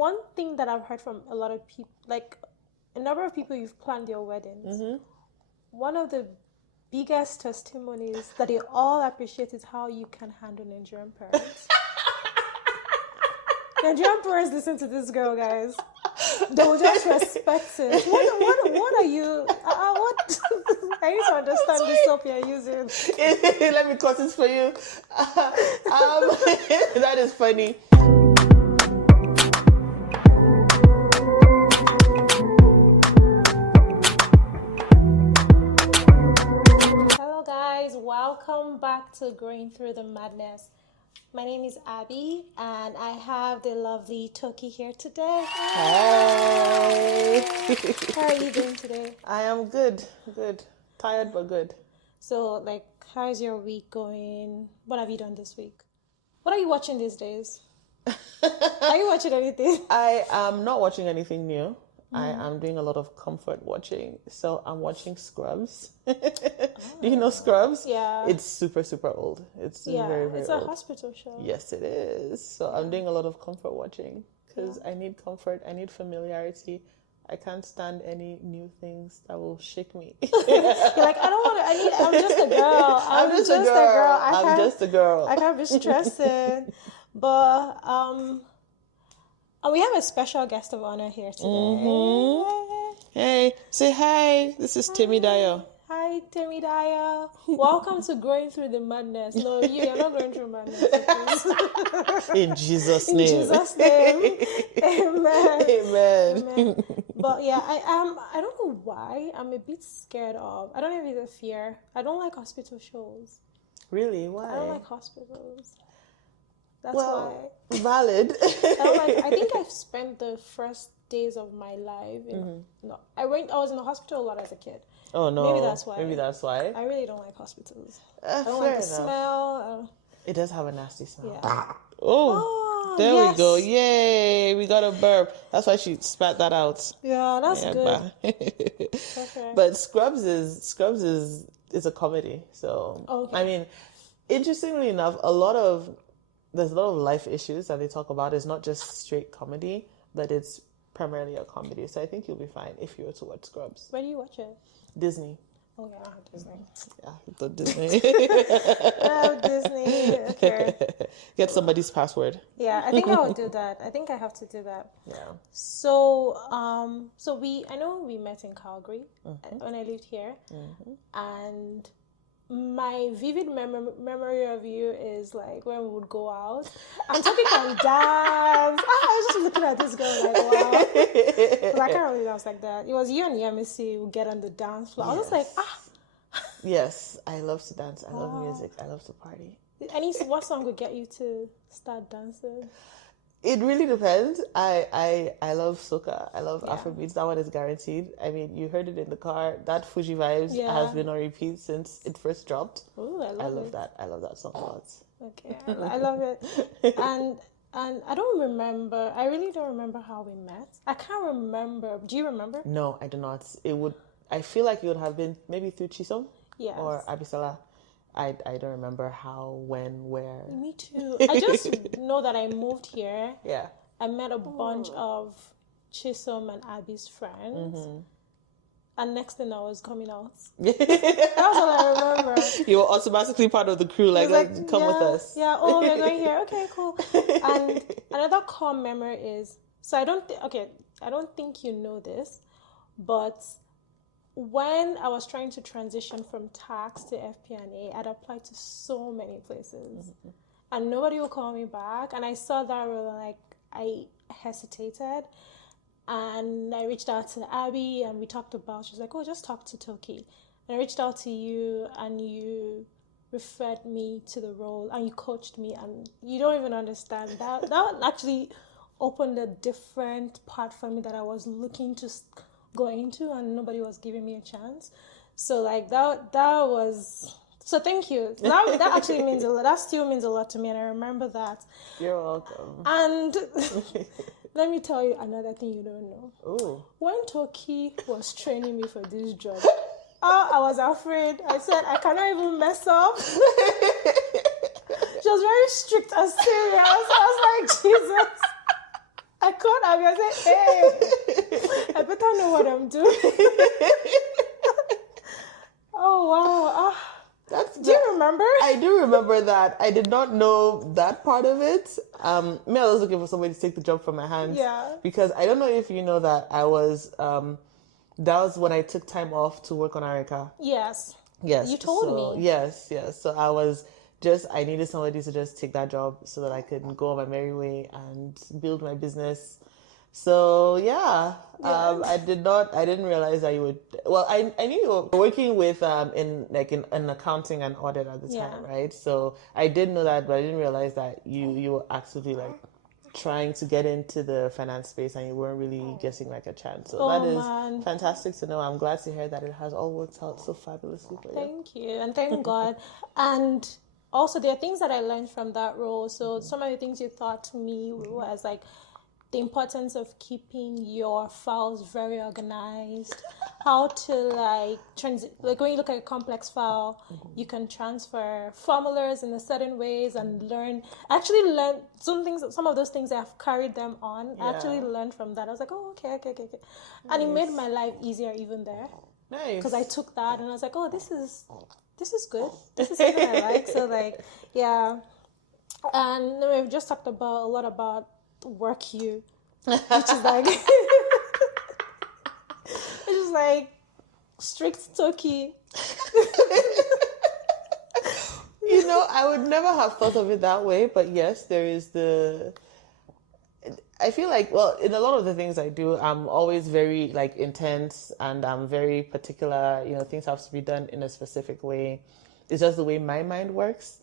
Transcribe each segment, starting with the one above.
one thing that I've heard from a lot of people, like a number of people you've planned their weddings, one of the biggest testimonies that they all appreciate is how you can handle Nigerian parents. Nigerian parents listen to this girl, guys. They will just respect it. What are you? What? I need to understand this soap you're using. Let me cut it for you. That is funny. Hello, guys. Welcome back to Going Through the Madness. My name is Abby, and I have the lovely Tokie here today. Hi. How are you doing today? I am good. Tired, but good. So, how's your week going? What have you done this week? What are you watching these days? Are you watching anything? I am not watching anything new. I am doing a lot of comfort watching. So I'm watching Scrubs. Do you know Scrubs? Yeah. It's super, super old. It's very, very it's old. a hospital show. Yes, it is. So I'm doing a lot of comfort watching because I need comfort. I need familiarity. I can't stand any new things that will shake me. You're like, I don't want to, I'm just a girl. I'm just a girl. I'm just a girl. I can't be stressing. But, we have a special guest of honor here today. Hey, say hi. This is Timmy Dio. Hi, Timmy Dio. Welcome to Going Through the Madness. No, you're not going through madness. In Jesus' name. In Jesus' name. Amen. Amen. But yeah, I don't know why. I'm a bit scared of. I don't know if it's a fear. I don't like hospital shows. Really? Why? I don't like hospitals. That's why. Why. Valid. I think I've spent the first days of my life in. No, I was in the hospital a lot as a kid. Oh no. Maybe that's why. I really don't like hospitals. I don't fair like the enough. smell. It does have a nasty smell. Yeah. Oh, there we go. Yay, we got a burp. That's why she spat that out. Yeah, that's good. Okay. But Scrubs is a comedy. So I mean, interestingly enough, there's a lot of life issues that they talk about. It's not just straight comedy, but it's primarily a comedy. So I think you'll be fine if you were to watch Scrubs. Where do you watch it? Disney. Oh yeah, Disney. Yeah, the Disney. Oh, Disney. Okay. Get somebody's password. Yeah, I think I would do that. I think I have to do that. Yeah. So, I know we met in Calgary when I lived here, and my vivid memory of you is like when we would go out. I'm talking on dance. I was just looking at this girl like, wow. But I can't really dance like that. It was you and Yemisi who get on the dance floor. I was just like, Yes, I love to dance. I love music. I love to party. What song would get you to start dancing? It really depends. I love soca. I love Afrobeats. That one is guaranteed. I mean, you heard it in the car. That Fuji Vibes has been on repeat since it first dropped. Ooh, I love that. I love that song a lot. Okay, I love it. And I don't remember. I really don't remember how we met. I can't remember. Do you remember? No, I do not. I feel like it would have been maybe through Chisom or Abisola. I don't remember how, when, where. Me too. I just know that I moved here. Yeah. I met a bunch of Chisom and Abby's friends. And next thing I was coming out. That's all I remember. You were automatically part of the crew, like come with us. Yeah, we're going here. Okay, cool. And another core memory is, so I don't think you know this, but when I was trying to transition from tax to FP&A, I'd applied to so many places, and nobody would call me back. And I saw that role, I hesitated, and I reached out to Abby, and we talked about. She's like, "Oh, just talk to Tokie." And I reached out to you, and you referred me to the role, and you coached me, and you don't even understand that. That actually opened a different part for me that I was looking to go into, and nobody was giving me a chance. So that was, so thank you. That actually means a lot. That still means a lot to me, and I remember that. You're welcome. And let me tell you another thing you don't know. Ooh. When Tokie was training me for this job, I was afraid. I said, I cannot even mess up. She was very strict and serious. I was like, Jesus. I called Abby. I said, hey, I better know what I'm doing. Oh, wow. Do you remember? I do remember that. I did not know that part of it. Me, I was looking for somebody to take the job from my hands. Yeah. Because I don't know if you know that I was, that was when I took time off to work on Arinka. Yes. Yes. You told me. Yes. So I needed somebody to just take that job so that I could go on my merry way and build my business. So yeah. I didn't realize that you would. Well, I knew you were working with in accounting and audit at the time, right? So I did know that, but I didn't realize that you were actively like trying to get into the finance space and you weren't really getting like a chance. So that is fantastic to know. I'm glad to hear that it has all worked out so fabulously for you. Thank you, and thank God. And also, there are things that I learned from that role. So some of the things you taught to me was like the importance of keeping your files very organized, how to like when you look at a complex file, you can transfer formulas in a certain ways and learn some of those things I've carried them on. I actually learned from that. I was like, oh, okay. Nice. And it made my life easier even there. Nice. Because I took that and I was like, oh, this is good. This is something I like. So like, yeah. And we've just talked a lot about work you, which is like strict Tokie. You know, I would never have thought of it that way, but yes, there is I feel like, well, in a lot of the things I do, I'm always very like intense and I'm very particular. You know, things have to be done in a specific way. It's just the way my mind works.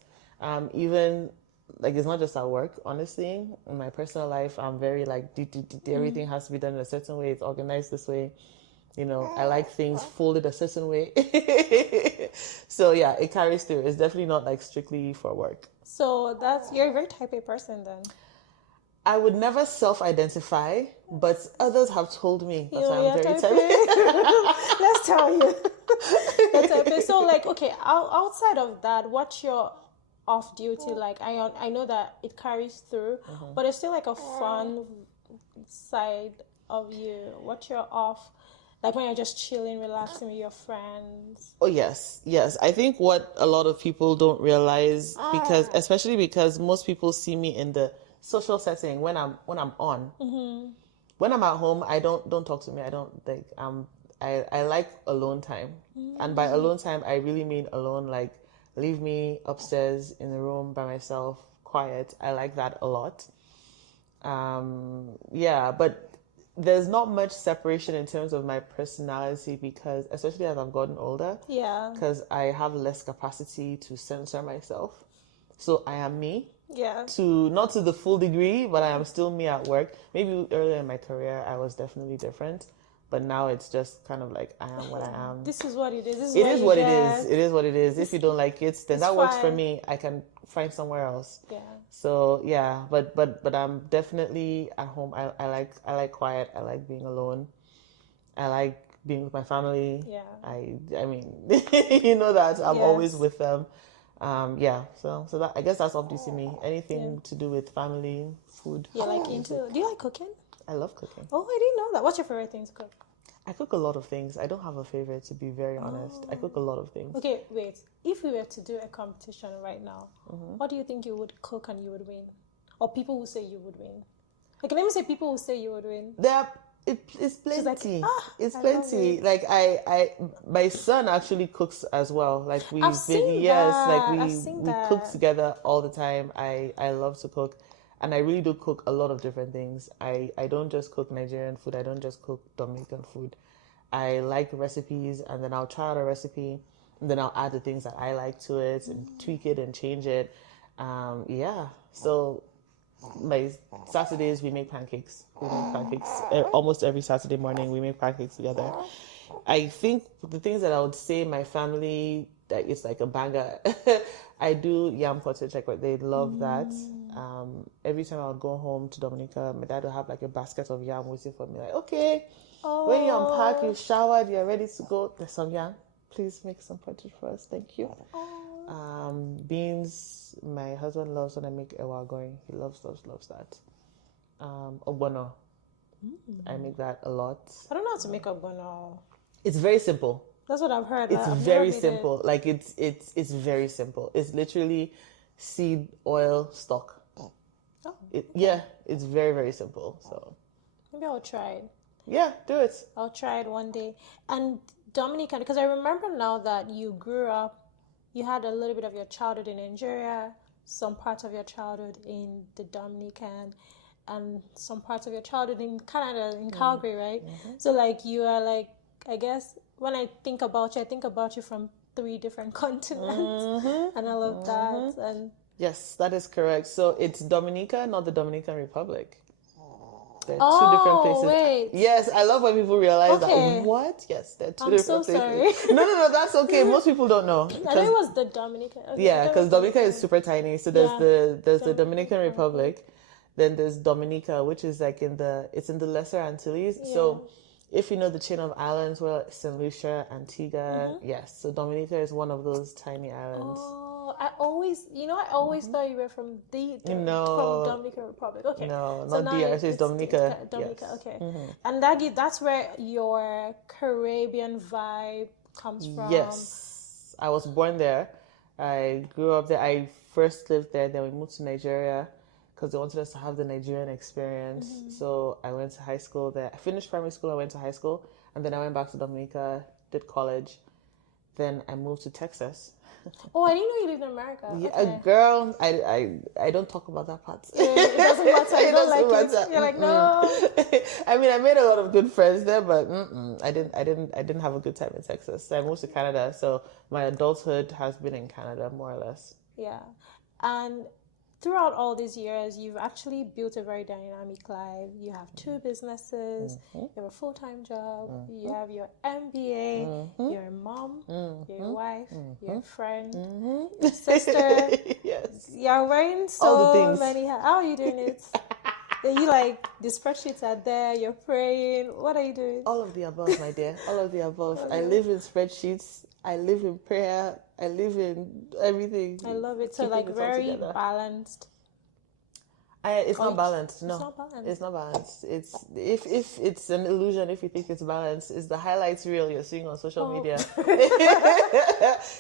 Even like, it's not just at work, honestly. In my personal life, I'm very like, everything has to be done in a certain way. It's organized this way. You know, I like things folded a certain way. So yeah, it carries through. It's definitely not like strictly for work. So you're a very type A person then. I would never self-identify, but others have told me that I'm very type A. Let's tell you. That's type A. So like, okay, outside of that, what's your off duty like? I know that it carries through, but it's still like a fun side of you. What's your off? Like when you're just chilling, relaxing with your friends. Oh yes. I think what a lot of people don't realize, especially because most people see me in the social setting when I'm on. When I'm at home, don't talk to me. I don't like I like alone time, and by alone time, I really mean alone. Like, leave me upstairs in the room by myself, quiet. I like that a lot. But there's not much separation in terms of my personality because, especially as I've gotten older, because I have less capacity to censor myself. So I am me. Yeah. Not to the full degree, but I am still me at work. Maybe earlier in my career, I was definitely different. But now it's just kind of like, I am what I am. This is what it is. It is what it is. If you don't like it, then that works for me. I can find somewhere else. Yeah. So yeah, but I'm definitely at home. I like quiet. I like being alone. I like being with my family. Yeah. I mean, you know that I'm always with them. So that, I guess that's obviously me. Anything to do with family, food. Do you like cooking? I love cooking. Oh, I didn't know that. What's your favorite thing to cook? I cook a lot of things. I don't have a favorite, to be very honest. I cook a lot of things. Okay, wait. If we were to do a competition right now, what do you think you would cook and you would win? Or people will say you would win? Okay, let me say people will say you would win. It's plenty. Like, it's plenty. Like my son actually cooks as well. Like we cook together all the time. I love to cook, and I really do cook a lot of different things. I don't just cook Nigerian food. I don't just cook Dominican food. I like recipes, and then I'll try out a recipe, and then I'll add the things that I like to it and tweak it and change it. So my Saturdays we make pancakes. Almost every Saturday morning we make pancakes together. I think the things that I would say my family, that it's like a banger. I do yam pottage, like they love that. Every time I would go home to Dominica, my dad would have like a basket of yam waiting for me. Like, okay, when you unpack, you showered, you're ready to go. There's some yam. Please make some pottage for us. Thank you. Beans. My husband loves when I make ewa going. He loves that. ogbono. I make that a lot. I don't know how to make ogbono. It's very simple. That's what I've heard. It's very simple. Like it's very simple. It's literally seed, oil, stock. Oh. Yeah, it's very, very simple. So maybe I'll try it. Yeah, do it. I'll try it one day. And Dominican, because I remember now that you grew up, you had a little bit of your childhood in Nigeria, some parts of your childhood in the Dominican, and some parts of your childhood in Canada, in Calgary, right? Mm-hmm. So like you are like, I guess when I think about you from 3 different continents and all of that. And yes, that is correct. So it's Dominica, not the Dominican Republic. They're 2 different places. Wait. Yes, I love when people realize that. What? Yes, they're 2 different places. I'm so sorry. No, that's okay. Most people don't know. I think it was the Dominican. Okay, yeah, because Dominica is super tiny. So there's the Dominican Republic, then there's Dominica, which is like in the Lesser Antilles. Yeah. So if you know the chain of islands, well, St. Lucia, Antigua, yes. So Dominica is one of those tiny islands. I always thought you were from from Dominican Republic. Okay. No, not DRC, it's Dominica. Dominica, yes. Okay. And that's where your Caribbean vibe comes from. Yes. I was born there. I grew up there. I first lived there, then we moved to Nigeria because they wanted us to have the Nigerian experience. So I went to high school there. I finished primary school, I went to high school, and then I went back to Dominica, did college. Then I moved to Texas. Oh, I didn't know you lived in America. Yeah, okay. Girl, I don't talk about that part. Yeah, it doesn't matter. You don't like it. You're like, no. I mean, I made a lot of good friends there, but I didn't have a good time in Texas. So I moved to Canada, so my adulthood has been in Canada, more or less. Yeah, and throughout all these years, you've actually built a very dynamic life. You have 2 businesses, you have a full-time job, you have your MBA, you're a mom, you're a wife, you're a friend, your sister. Yes. You're wearing so many hats. How are you doing it? You like, the spreadsheets are there, you're praying. What are you doing? All of the above, my dear. All of the above. I live in spreadsheets. I live in prayer. I live in everything. I love it. So like very balanced. It's not balanced. No, it's not balanced. It's not balanced. It's if it's an illusion. If you think it's balanced, it's the highlights reel you're seeing on social media.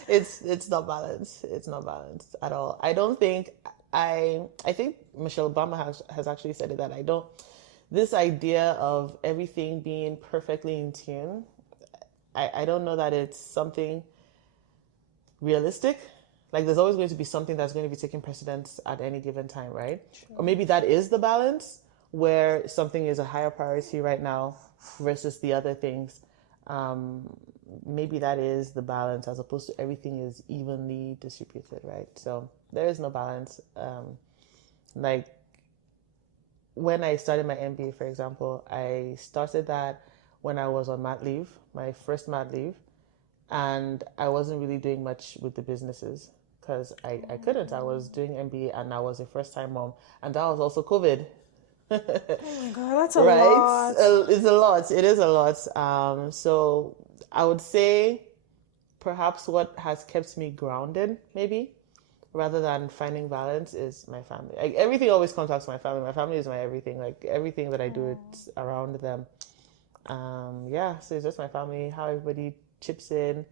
It's not balanced. It's not balanced at all. I don't think. I think Michelle Obama has actually said it, that this idea of everything being perfectly in tune, I don't know that it's something realistic. Like there's always going to be something that's going to be taking precedence at any given time, right? Sure. Or maybe that is the balance where something is a higher priority right now versus the other things. Maybe that is the balance as opposed to everything is evenly distributed, right? So there is no balance. Like when I started my MBA, for example, I started that when I was on mat leave, my first mat leave, and I wasn't really doing much with the businesses because I couldn't. I was doing MBA and I was a first-time mom, and that was also COVID. Oh my God, that's a lot. It's a lot. It is a lot. So I would say perhaps what has kept me grounded, maybe, rather than finding balance, is my family. Like, everything always comes back to my family. My family is my everything. Like everything that I do, it's around them. So it's just my family, how everybody chips in.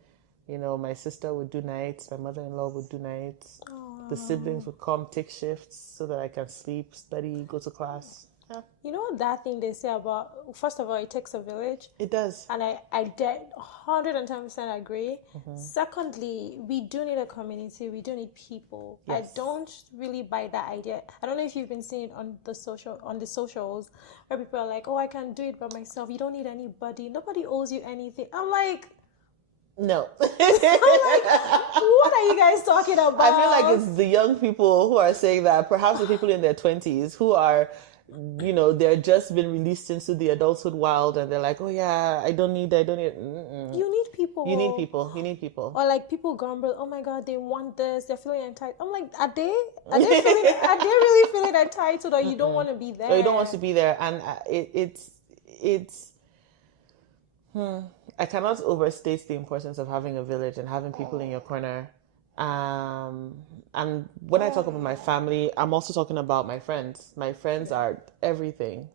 You know, my sister would do nights, my mother-in-law would do nights. Aww. The siblings would come take shifts so that I can sleep, study, go to class. Yeah. You know that thing they say about, first of all, it takes a village. It does. And I 110% agree. Secondly, we do need a community. We do need people. Yes. I don't really buy that idea. I don't know if you've been seeing it on the socials where people are like, oh, I can do it by myself. You don't need anybody. Nobody owes you anything. I'm like, no. I'm like, what are you guys talking about? I feel like it's the young people who are saying that, perhaps the people in their 20s who are, you know, they're just been released into the adulthood wild and they're like, oh yeah, I don't need. You need people. You need people. Or like people grumble, oh my God, they want this, they're feeling entitled. I'm like, are they really feeling entitled, or you don't want to be there? Or you don't want to be there. And I cannot overstate the importance of having a village and having people in your corner And when I talk about my family, I'm also talking about my friends. My friends are everything.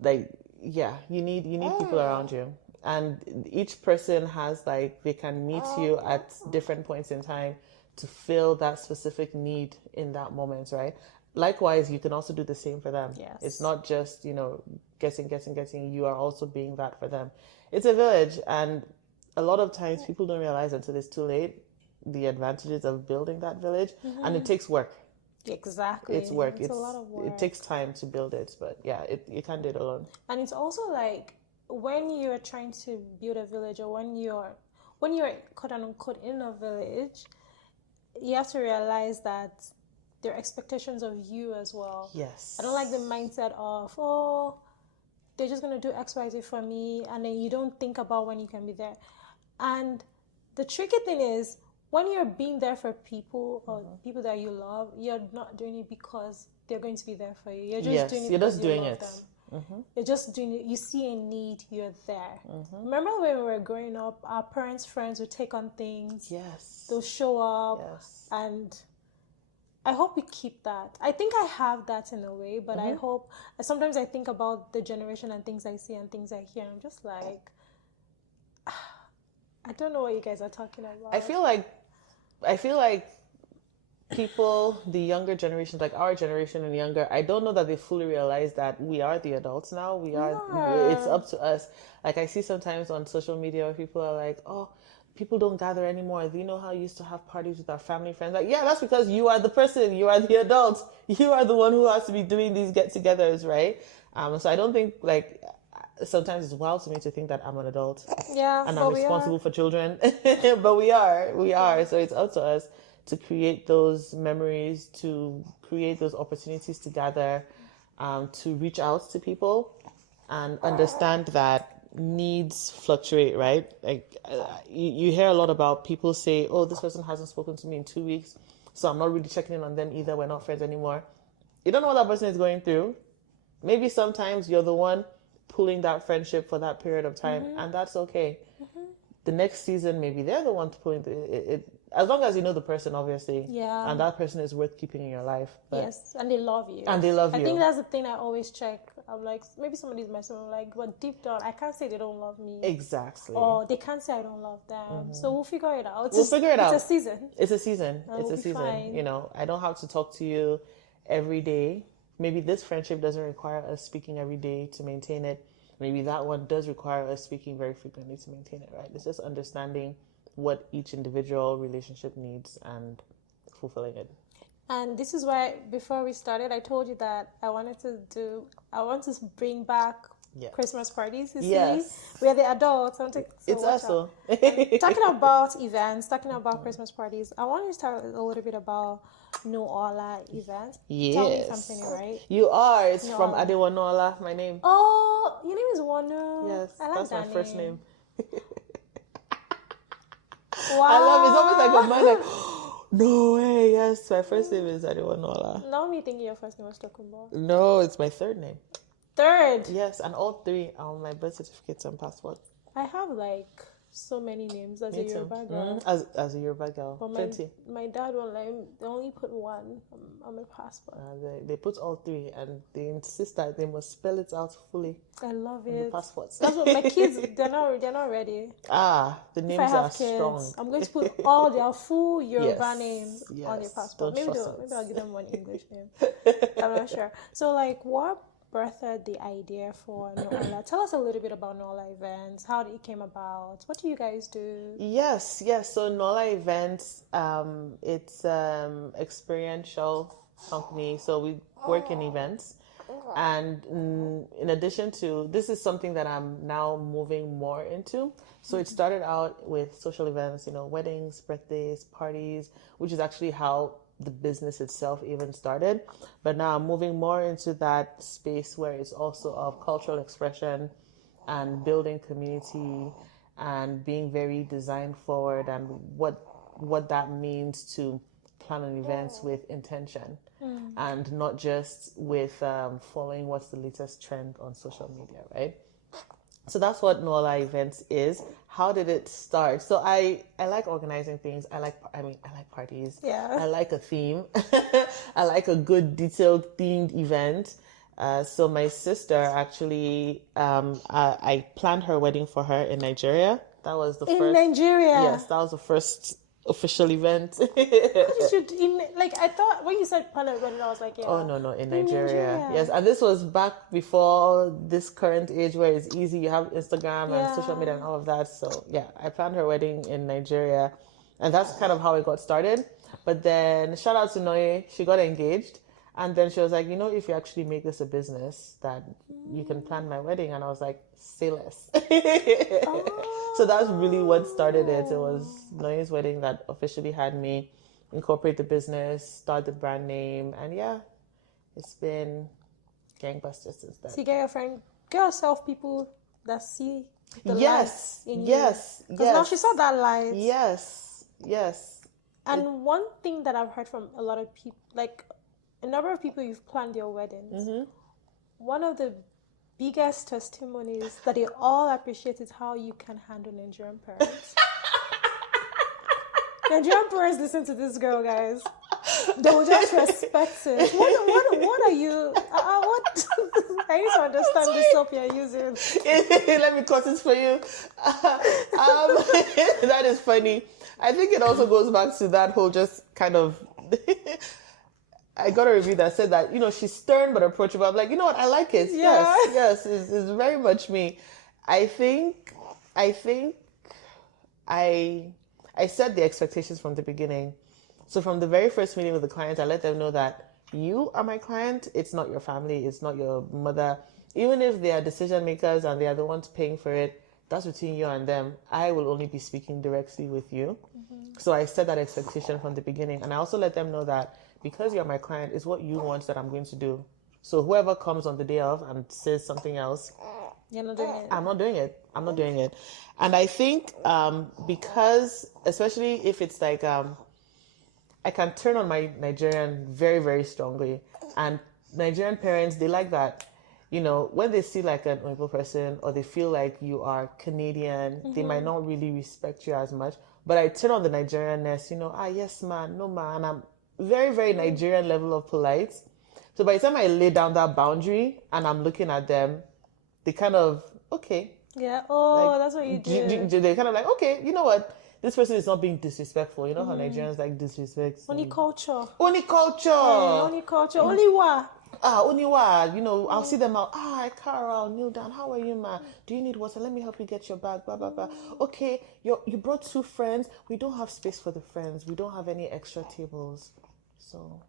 Like, yeah, you need people around you, and each person has, like, they can meet you at different points in time to fill that specific need in that moment, right? Likewise, you can also do the same for them. Yes. It's not just, getting. You are also being that for them. It's a village, and a lot of times people don't realize until it's too late the advantages of building that village, and it takes work. Exactly. It's work. It's a lot of work. It takes time to build it, but yeah, you can't do it alone. And it's also like when you're trying to build a village, or when you're quote unquote in a village, you have to realize that there are expectations of you as well. Yes. I don't like the mindset of, they're just going to do XYZ for me, and then you don't think about when you can be there. And the tricky thing is, when you're being there for people, or people that you love, you're not doing it because they're going to be there for you. You're just doing it because you love them. You're just doing it. You see a need, you're there. Remember when we were growing up, our parents' friends would take on things. Yes. They'll show up. Yes. And I hope we keep that. I think I have that in a way, but I hope, sometimes I think about the generation and things I see and things I hear, and I'm just like, I don't know what you guys are talking about. I feel like people, the younger generations, like our generation and younger, I don't know that they fully realize that we are the adults now. It's up to us. Like, I see sometimes on social media where people are like, oh, people don't gather anymore. Do you know how I used to have parties with our family friends? Like, yeah, that's because you are the person, you are the adult. You are the one who has to be doing these get-togethers, right? So I don't think, like, sometimes it's wild to me to think that I'm an adult. Yeah, and I'm responsible for children. But we are. So it's up to us to create those memories, to create those opportunities to gather, to reach out to people and understand that needs fluctuate, right? Like, you hear a lot about people say, oh, this person hasn't spoken to me in 2 weeks, so I'm not really checking in on them either. We're not friends anymore. You don't know what that person is going through. Maybe sometimes you're the one pulling that friendship for that period of time, and that's okay. The next season, maybe they're the one pulling it, as long as you know the person, obviously. Yeah. And that person is worth keeping in your life. Yes, and they love you. I think that's the thing I always check. I'm like, maybe somebody's messing with me, like, but deep down, I can't say they don't love me. Exactly. Or they can't say I don't love them. So we'll figure it out. We'll figure it out. It's a season. It's a season. It's a season. Fine. I don't have to talk to you every day. Maybe this friendship doesn't require us speaking every day to maintain it. Maybe that one does require us speaking very frequently to maintain it, right? It's just understanding what each individual relationship needs and fulfilling it. And this is why, before we started, I told you that I want to bring back Christmas parties. Yes. We are the adults. It's also. Talking about events, talking about Christmas parties, I want to start a little bit about Nuola Events. Yes. Tell me something, right? You are. It's from Nuola, my name. Oh, your name is Wanu. Yes, I like that's that my first name. Wow. I love it. It's almost like a mind like, no way. Yes, my first name is Nuola. Now me thinking your first name was Tokumbo. No, it's my third name. Third? Yes, and all three are on my birth certificates and passport. I have like so many names as a Yoruba girl. As a Yoruba girl. But my dad won't let him. They only put one on my passport. They put all three, and they insist that they must spell it out fully. I love it. The passports. That's what my kids. They're not ready. The names are strong. I'm going to put all their full Yoruba names on their passport. Maybe I'll give them one English name. I'm not sure. So, like, what birthed the idea for Nuola? Tell us a little bit about Nuola Events, how it came about. What do you guys do? Yes. So Nuola Events, it's experiential company. So we work in events, and in addition to this, is something that I'm now moving more into. So it started out with social events, weddings, birthdays, parties, which is actually how the business itself even started. But now I'm moving more into that space where it's also of cultural expression and building community and being very design forward, and what that means to plan an events with intention and not just with following what's the latest trend on social media, right? So that's what Nuola Events is. How did it start? So I like organizing things. I like parties. Yeah. I like a theme. I like a good detailed themed event. So my sister actually, I planned her wedding for her in Nigeria. That was the first. In Nigeria? Yes, that was the first official event. I thought when you said pilot wedding, I was like, yeah. Oh no, in Nigeria. Yes, and this was back before this current age where it's easy. You have Instagram and social media and all of that. So yeah, I planned her wedding in Nigeria, and that's kind of how it got started. But then shout out to Noye, she got engaged, and then she was like, if you actually make this a business, that you can plan my wedding. And I was like, say less. So that's really what started it. It was Noye's wedding that officially had me incorporate the business, start the brand name, and yeah, it's been gangbusters since then. So you get yourself people that see the light in you. Yes. Because now she saw that light. Yes. And one thing that I've heard from a lot of people, like a number of people you've planned your weddings, one of the biggest testimonies that they all appreciate is how you can handle Nigerian parents. Nigerian parents listen to this girl, guys. They will just respect it. What are you? What? I need to understand the soap you're using. Let me cut it for you. That is funny. I think it also goes back to that whole just kind of... I got a review that said that, she's stern but approachable. I'm like, you know what? I like it. Yeah. Yes. It's very much me. I think I set the expectations from the beginning. So from the very first meeting with the client, I let them know that you are my client. It's not your family. It's not your mother. Even if they are decision makers and they are the ones paying for it, that's between you and them. I will only be speaking directly with you. So I set that expectation from the beginning. And I also let them know that because you're my client, it's what you want that I'm going to do. So whoever comes on the day of and says something else, you're not doing it. I'm not doing it. And I think because, especially if it's like, I can turn on my Nigerian very, very strongly. And Nigerian parents, they like that. When they see like an Oyibo person or they feel like you are Canadian, they might not really respect you as much. But I turn on the Nigerianness, yes, man, no, man. And I'm very, very Nigerian level of polite. So by the time I lay down that boundary and I'm looking at them, they kind of, okay. Yeah. Oh, that's what you do. They kind of like, okay, you know what? This person is not being disrespectful. You know how Nigerians like disrespect. Only culture. Only culture. Only culture. Only wa. Only wa. I'll see them out. Carol, kneel down. How are you, ma? Do you need water? Let me help you get your bag. Blah, blah, blah. Okay, you brought 2 friends. We don't have space for the friends. We don't have any extra tables. So...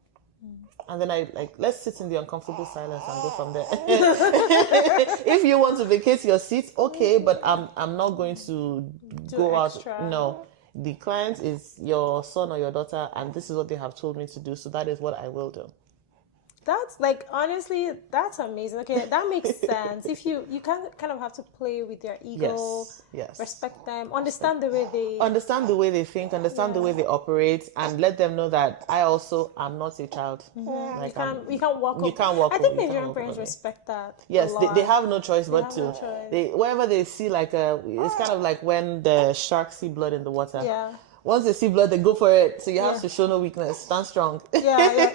And then let's sit in the uncomfortable silence and go from there. If you want to vacate your seat, okay, but I'm not going to go extra. Out. No, the client is your son or your daughter, and this is what they have told me to do. So that is what I will do. That's honestly, that's amazing. Okay, that makes sense. If you kind of have to play with their ego, yes. Respect them, understand the way they think, understand the way they operate, and let them know that I also am not a child. Mm-hmm. You can't walk. You can't walk. I think Nigerian parents respect that. Yes, they have no choice but to. Whenever they see it's kind of like when the sharks see blood in the water. Yeah. Once they see blood, they go for it. So you have to show no weakness. Stand strong. Yeah.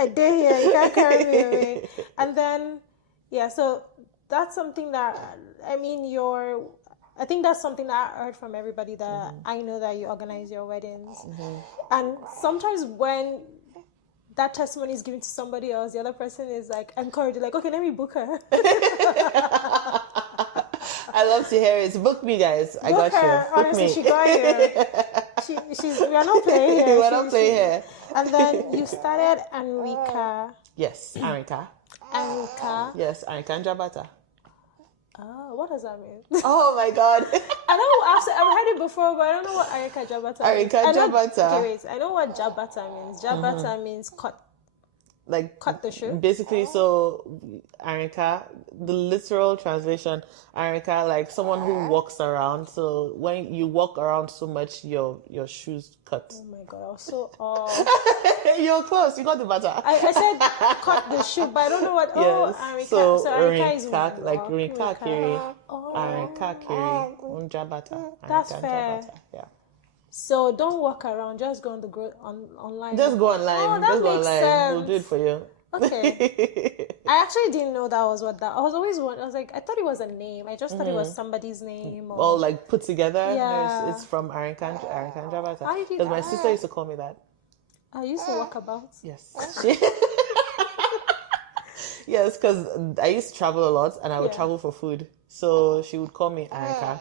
I dare here. You can't carry me away. And then, so that's something that, I think that's something that I heard from everybody that I know that you organize your weddings. And sometimes when that testimony is given to somebody else, the other person is encouraged, okay, let me book her. I love to hear it. Book me, guys. I got you. Book Honestly, me. she got you. We are not playing here. We are not playing here. And then you started Arinka. Yes, Arinka. Arinka. Yes, Arinka and Jabata. Oh, what does that mean? Oh my God. I've heard it before, but I don't know what Arinka Jabata means. Arinka Jabata. Okay, wait. I know what Jabata means. Jabata means cut. Cut the shoe. Basically, so Arinka, the literal translation, Arinka, someone who walks around. So when you walk around so much, your shoes cut. Oh my God, I was so You're close. You got the matter. I said cut the shoe, but I don't know what. Yes. Arinka. So Arinka is Rinka, Rinka Kiri. Oh. Arinka Kiri Unjabata. That's fair. Yeah. So don't walk around. Just go on the online. Just go online. Oh, that makes sense. We'll do it for you. Okay. I actually didn't know that was what that. I was always I was like, I thought it was a name. I just thought it was somebody's name. Or like put together. Yeah. No, it's from Arinka Jabata. How did you? Because my sister used to call me that. I used to walk about. Yes. Yes, because I used to travel a lot and I would travel for food. So she would call me Arinka.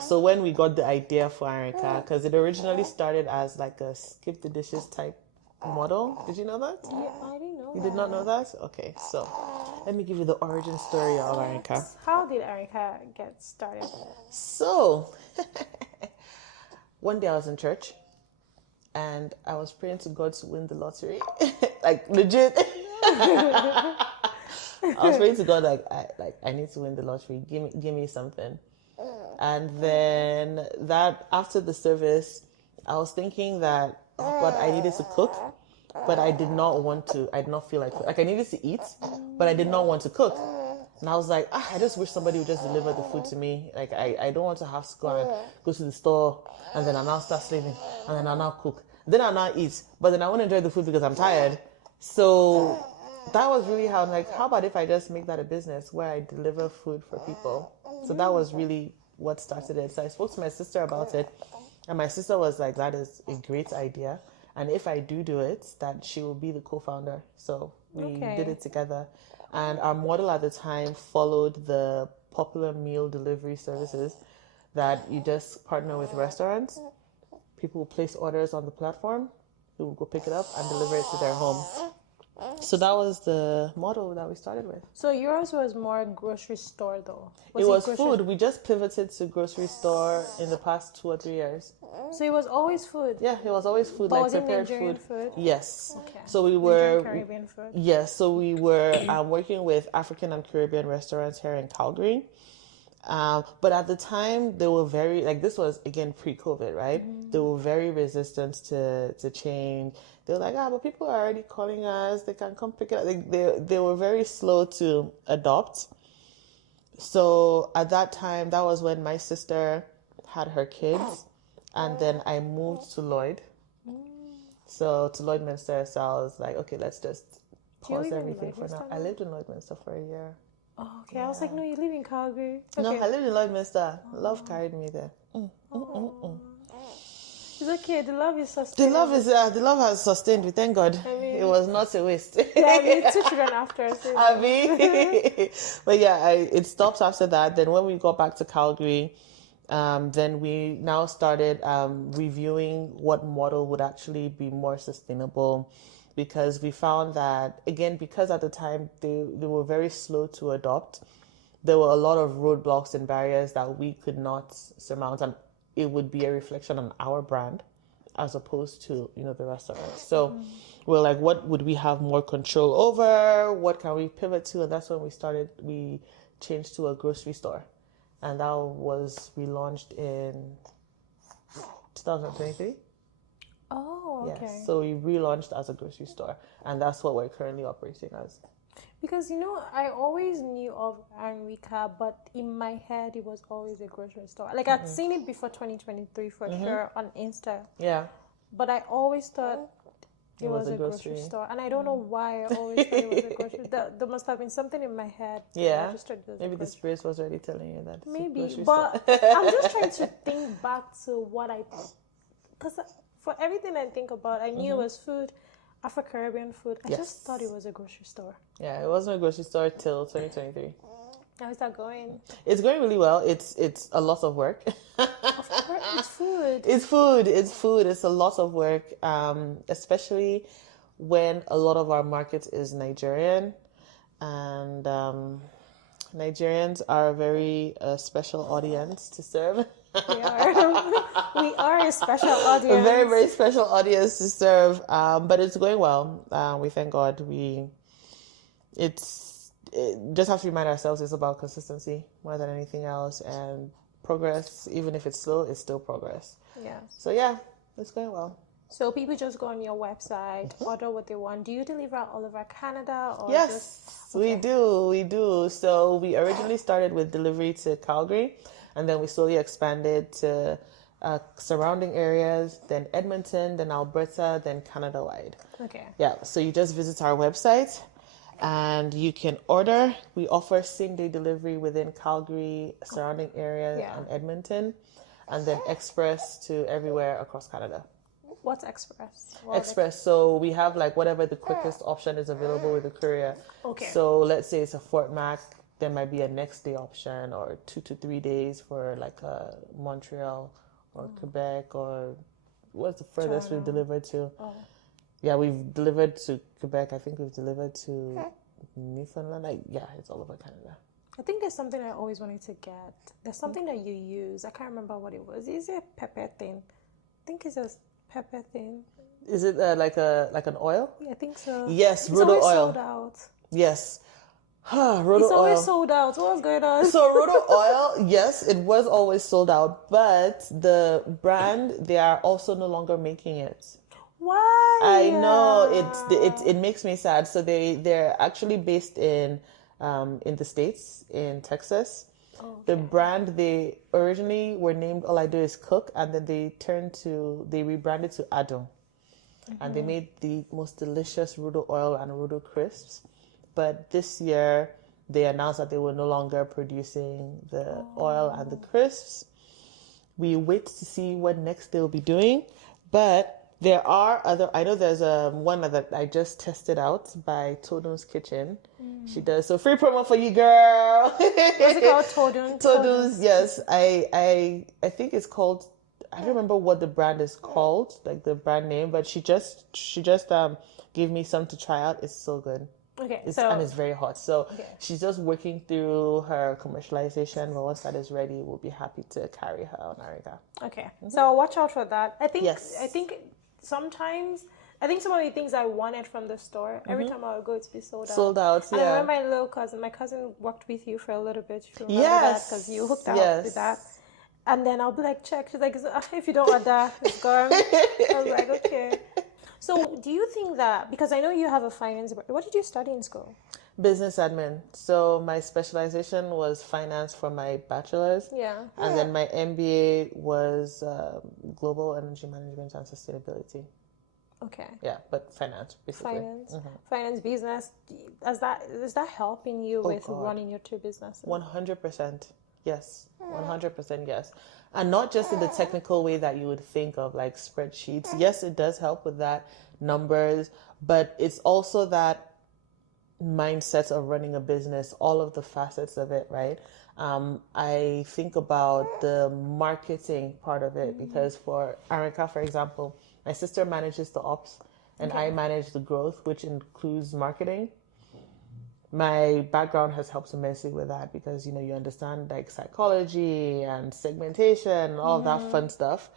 So when we got the idea for Arinka, because it originally started as like a skip the dishes type model. Did you know that? Yeah, I didn't know. You did not know that? Okay, so let me give you the origin story of Arinka. How did Arinka get started? So, one day I was in church and I was praying to God to win the lottery. Like, legit. I was praying to God, I need to win the lottery. Give me something. And then after the service, I was thinking that, oh God, I needed to cook, but I did not feel like I needed to eat, but I did not want to cook. And I was like, I just wish somebody would just deliver the food to me. Like, I don't want to have to go to the store and then I'll now start slaving and then I'll now cook. Then I'll now eat, but then I won't enjoy the food because I'm tired. So that was really how about if I just make that a business where I deliver food for people? So that was really what started it. So I spoke to my sister about it, and my sister was like, that is a great idea. And if I do it, that she will be the co-founder. So we did it together. And our model at the time followed the popular meal delivery services that you just partner with restaurants. People will place orders on the platform. We will go pick it up and deliver it to their home. So that was the model that we started with. So yours was more grocery store though? It was food. We just pivoted to grocery store in the past 2 or 3 years. So it was always food? Yeah, it was always food, but like prepared Nigerian food. Yes. Okay. So we were Caribbean food. Yes, so we were working with African and Caribbean restaurants here in Calgary. But at the time, they were very, this was, again, pre-COVID, right? Mm-hmm. They were very resistant to change. They were like, but people are already calling us. They can come pick it up. They were very slow to adopt. So at that time, that was when my sister had her kids. And then I moved to Lloyd. So to Lloydminster, so I was like, okay, let's just pause everything for now. I lived in Lloydminster for a year. Oh, okay. Yeah. I was like, no, you live in Calgary. Okay. No, I lived in Lloydminster. Love carried me there. It's okay. The love is sustained. The love has sustained me. Thank God. I mean, it was not a waste. Yeah, I mean, 2 children after. So but yeah, it stopped after that. Then when we got back to Calgary, then we now started reviewing what model would actually be more sustainable, because we found that, again, because at the time they were very slow to adopt, there were a lot of roadblocks and barriers that we could not surmount, and it would be a reflection on our brand as opposed to, the restaurants. So we're like, what would we have more control over? What can we pivot to? And that's when we changed to a grocery store. And that was relaunched in 2023. Oh, okay. Yes, so we relaunched as a grocery store, and that's what we're currently operating as. Because, I always knew of Arinka, but in my head, it was always a grocery store. Like, I'd seen it before 2023 for sure on Insta. Yeah. But I always thought it was a grocery store. And I don't know why I always thought it was a grocery store. There must have been something in my head. Yeah. Maybe the spirits was already telling you that. Maybe. But I'm just trying to think back to what because for everything I think about, I knew it was food. Afro-Caribbean food. I just thought it was a grocery store. Yeah, it wasn't a grocery store till 2023. How is that going? It's going really well. It's a lot of work. Of course, it's food. It's food. It's a lot of work, especially when a lot of our market is Nigerian. And Nigerians are a very special audience to serve. We are a special audience. A very, very special audience to serve. But it's going well. We thank God. Just have to remind ourselves it's about consistency more than anything else, and progress. Even if it's slow, it's still progress. Yeah. So yeah, it's going well. So people just go on your website, order what they want. Do you deliver all over Canada or Yes, we do. So we originally started with delivery to Calgary, and then we slowly expanded to surrounding areas, then Edmonton, then Alberta, then Canada-wide. Okay. Yeah, so you just visit our website and you can order. We offer same-day delivery within Calgary, surrounding areas, and Edmonton, and then express to everywhere across Canada. What's express? Express. So we have like whatever the quickest option is available with the courier. Okay. So let's say it's a Fort Mac, there might be a next day option, or 2 to 3 days for like Montreal or Quebec, or what's the furthest we've delivered to? Oh. Yeah, we've delivered to Quebec. I think we've delivered to Newfoundland. It's all over Canada. I think there's something I always wanted to get. There's something that you use. I can't remember what it was. Is it a pepper thing? I think it's a pepper thing. Is it like an oil? Yeah, I think so. Yes, it's Rodo always oil. Sold out. Yes. Rodo it's always oil. sold out. What's going on? So Rodo oil, yes, it was always sold out, but the brand, they are also no longer making it. Why? I know it makes me sad. So they're actually based in the States, in Texas. Oh, okay. The brand, they originally were named All I Do Is Cook, and then they rebranded to Ado. And they made the most delicious Rodo oil and Rodo crisps. But this year, they announced that they were no longer producing the oil and the crisps. We wait to see what next they'll be doing. But there are I know there's one that I just tested out by Todun's Kitchen. She does. So free promo for you, girl. What's it called? Todun's, yes. I think it's called, I don't remember what the brand is called, like the brand name, but she just gave me some to try out. It's so good. Okay, and it's very hot. So she's just working through her commercialization. But once that is ready, we'll be happy to carry her on Arinka. Okay, so watch out for that. I think sometimes some of the things I wanted from the store, every time I would go, it's be sold out. Sold out, yeah. And I remember my cousin worked with you for a little bit. You remember that? Because you hooked out with that. And then I'll be like, check. She's like, if you don't order, it's gone. I was like, okay. So do you think that, because I know you have a finance, what did you study in school? Business admin. So my specialization was finance for my bachelor's. Yeah. And then my MBA was global energy management and sustainability. Okay. Yeah, but finance, basically. Finance, business. Is that helping you with running your two businesses? 100%. Yes. 100% yes. And not just in the technical way that you would think of, like spreadsheets. Yes, it does help with that, numbers, but it's also that mindset of running a business, all of the facets of it, right? I think about the marketing part of it, because for Arinka, for example, my sister manages the ops and I manage the growth, which includes marketing. My background has helped immensely with that because, you understand like psychology and segmentation, all of that fun stuff.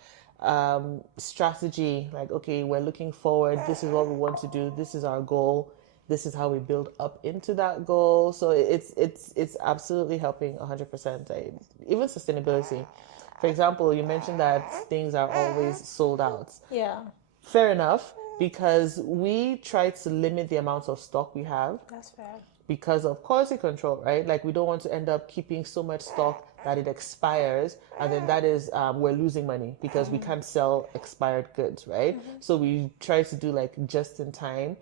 Strategy, like, okay, we're looking forward. This is what we want to do. This is our goal. This is how we build up into that goal. So it's absolutely helping 100%. Even sustainability. For example, you mentioned that things are always sold out. Yeah. Fair enough, because we try to limit the amount of stock we have. That's fair. Because of quality control, right? Like, we don't want to end up keeping so much stock that it expires, and then that is we're losing money because we can't sell expired goods, right? So we try to do like just in time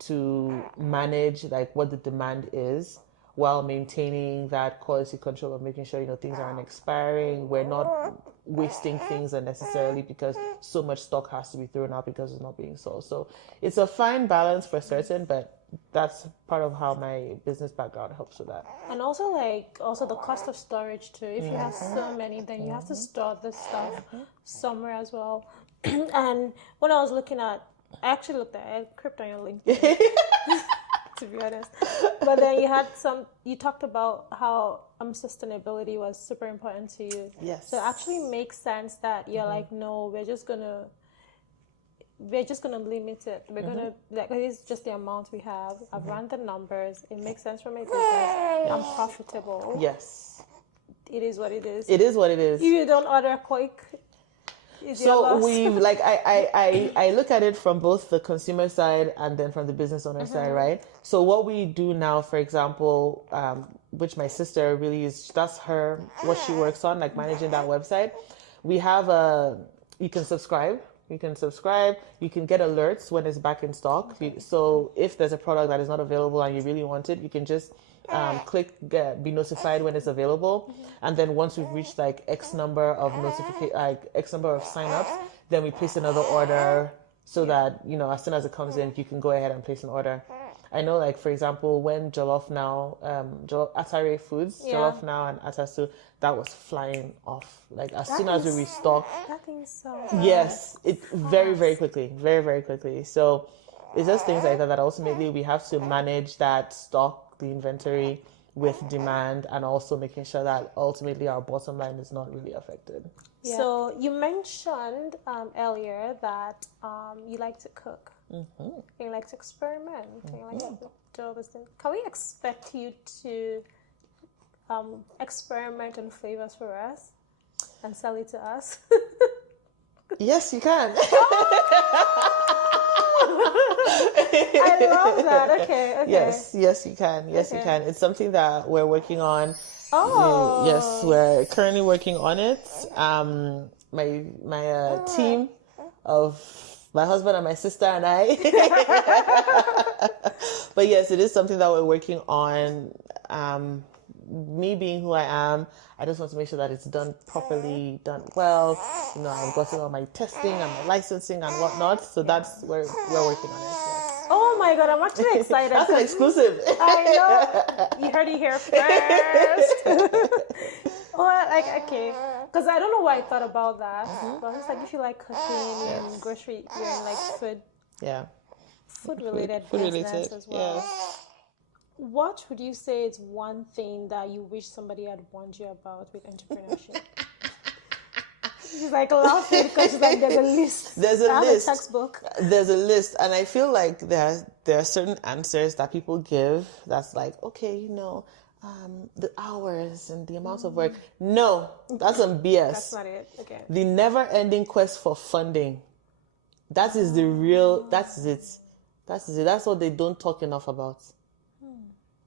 to manage like what the demand is while maintaining that quality control of making sure things aren't expiring. We're not wasting things unnecessarily because so much stock has to be thrown out because it's not being sold. So it's a fine balance for certain, but that's part of how my business background helps with that. And also the cost of storage too. If you have so many, then you have to store this stuff somewhere as well. And when I was looking at, I crept on your LinkedIn, to be honest. But then you talked about how sustainability was super important to you. Yes. So it actually makes sense that you're like, no, we're just gonna limit it. We're gonna, like, it's just the amount we have. I've run the numbers. It makes sense for my business. I'm profitable. Yes. It is what it is. It is what it is. If you don't order quick, So we like I look at it from both the consumer side and then from the business owner side, right? So what we do now, for example, which my sister really is, that's her what she works on, like managing that website. We have you can subscribe. You can subscribe. You can get alerts when it's back in stock. So if there's a product that is not available and you really want it, you can just click be notified when it's available. And then once we've reached like X number of X number of signups, then we place another order so that, you know, as soon as it comes in, you can go ahead and place an order. I know, like, for example, when Jollof Now, Atare Foods, Jollof Now and Atasu, that was flying off. Like, as soon as we restock. That thing's so yes, it very, very quickly. Very, very quickly. So it's just things like that that ultimately we have to manage that stock, the inventory with demand, and also making sure that ultimately our bottom line is not really affected. Yeah. So you mentioned earlier that you like to cook. You like to experiment. You like to do all this thing. Can we expect you to experiment on flavors for us and sell it to us? Yes, you can. I love that. Okay. Yes, you can. Yes, you can. It's something that we're working on. Oh. Yes, we're currently working on it. My team of my husband and my sister and I. But yes, it is something that we're working on. Me being who I am, I just want to make sure that it's done properly, done well. You know, I've gotten all my testing and my licensing and whatnot. So that's where we're working on it. Yes. Oh my God, I'm actually excited. That's an exclusive. I know. You heard it here first. Well, like, okay. Because I don't know why I thought about that. But it's like, if you like cooking and grocery, you're in like food. Yeah. Food-related business as well. Yes. What would you say is one thing that you wish somebody had warned you about with entrepreneurship? She's like laughing because she's like, there's a list. There's a list. A textbook. There's a list. And I feel like there are certain answers that people give that's like, okay, you know, the hours and the amount of work. No, that's some BS. That's not it. Okay. The never-ending quest for funding. That is the real, that's it. That's what they don't talk enough about.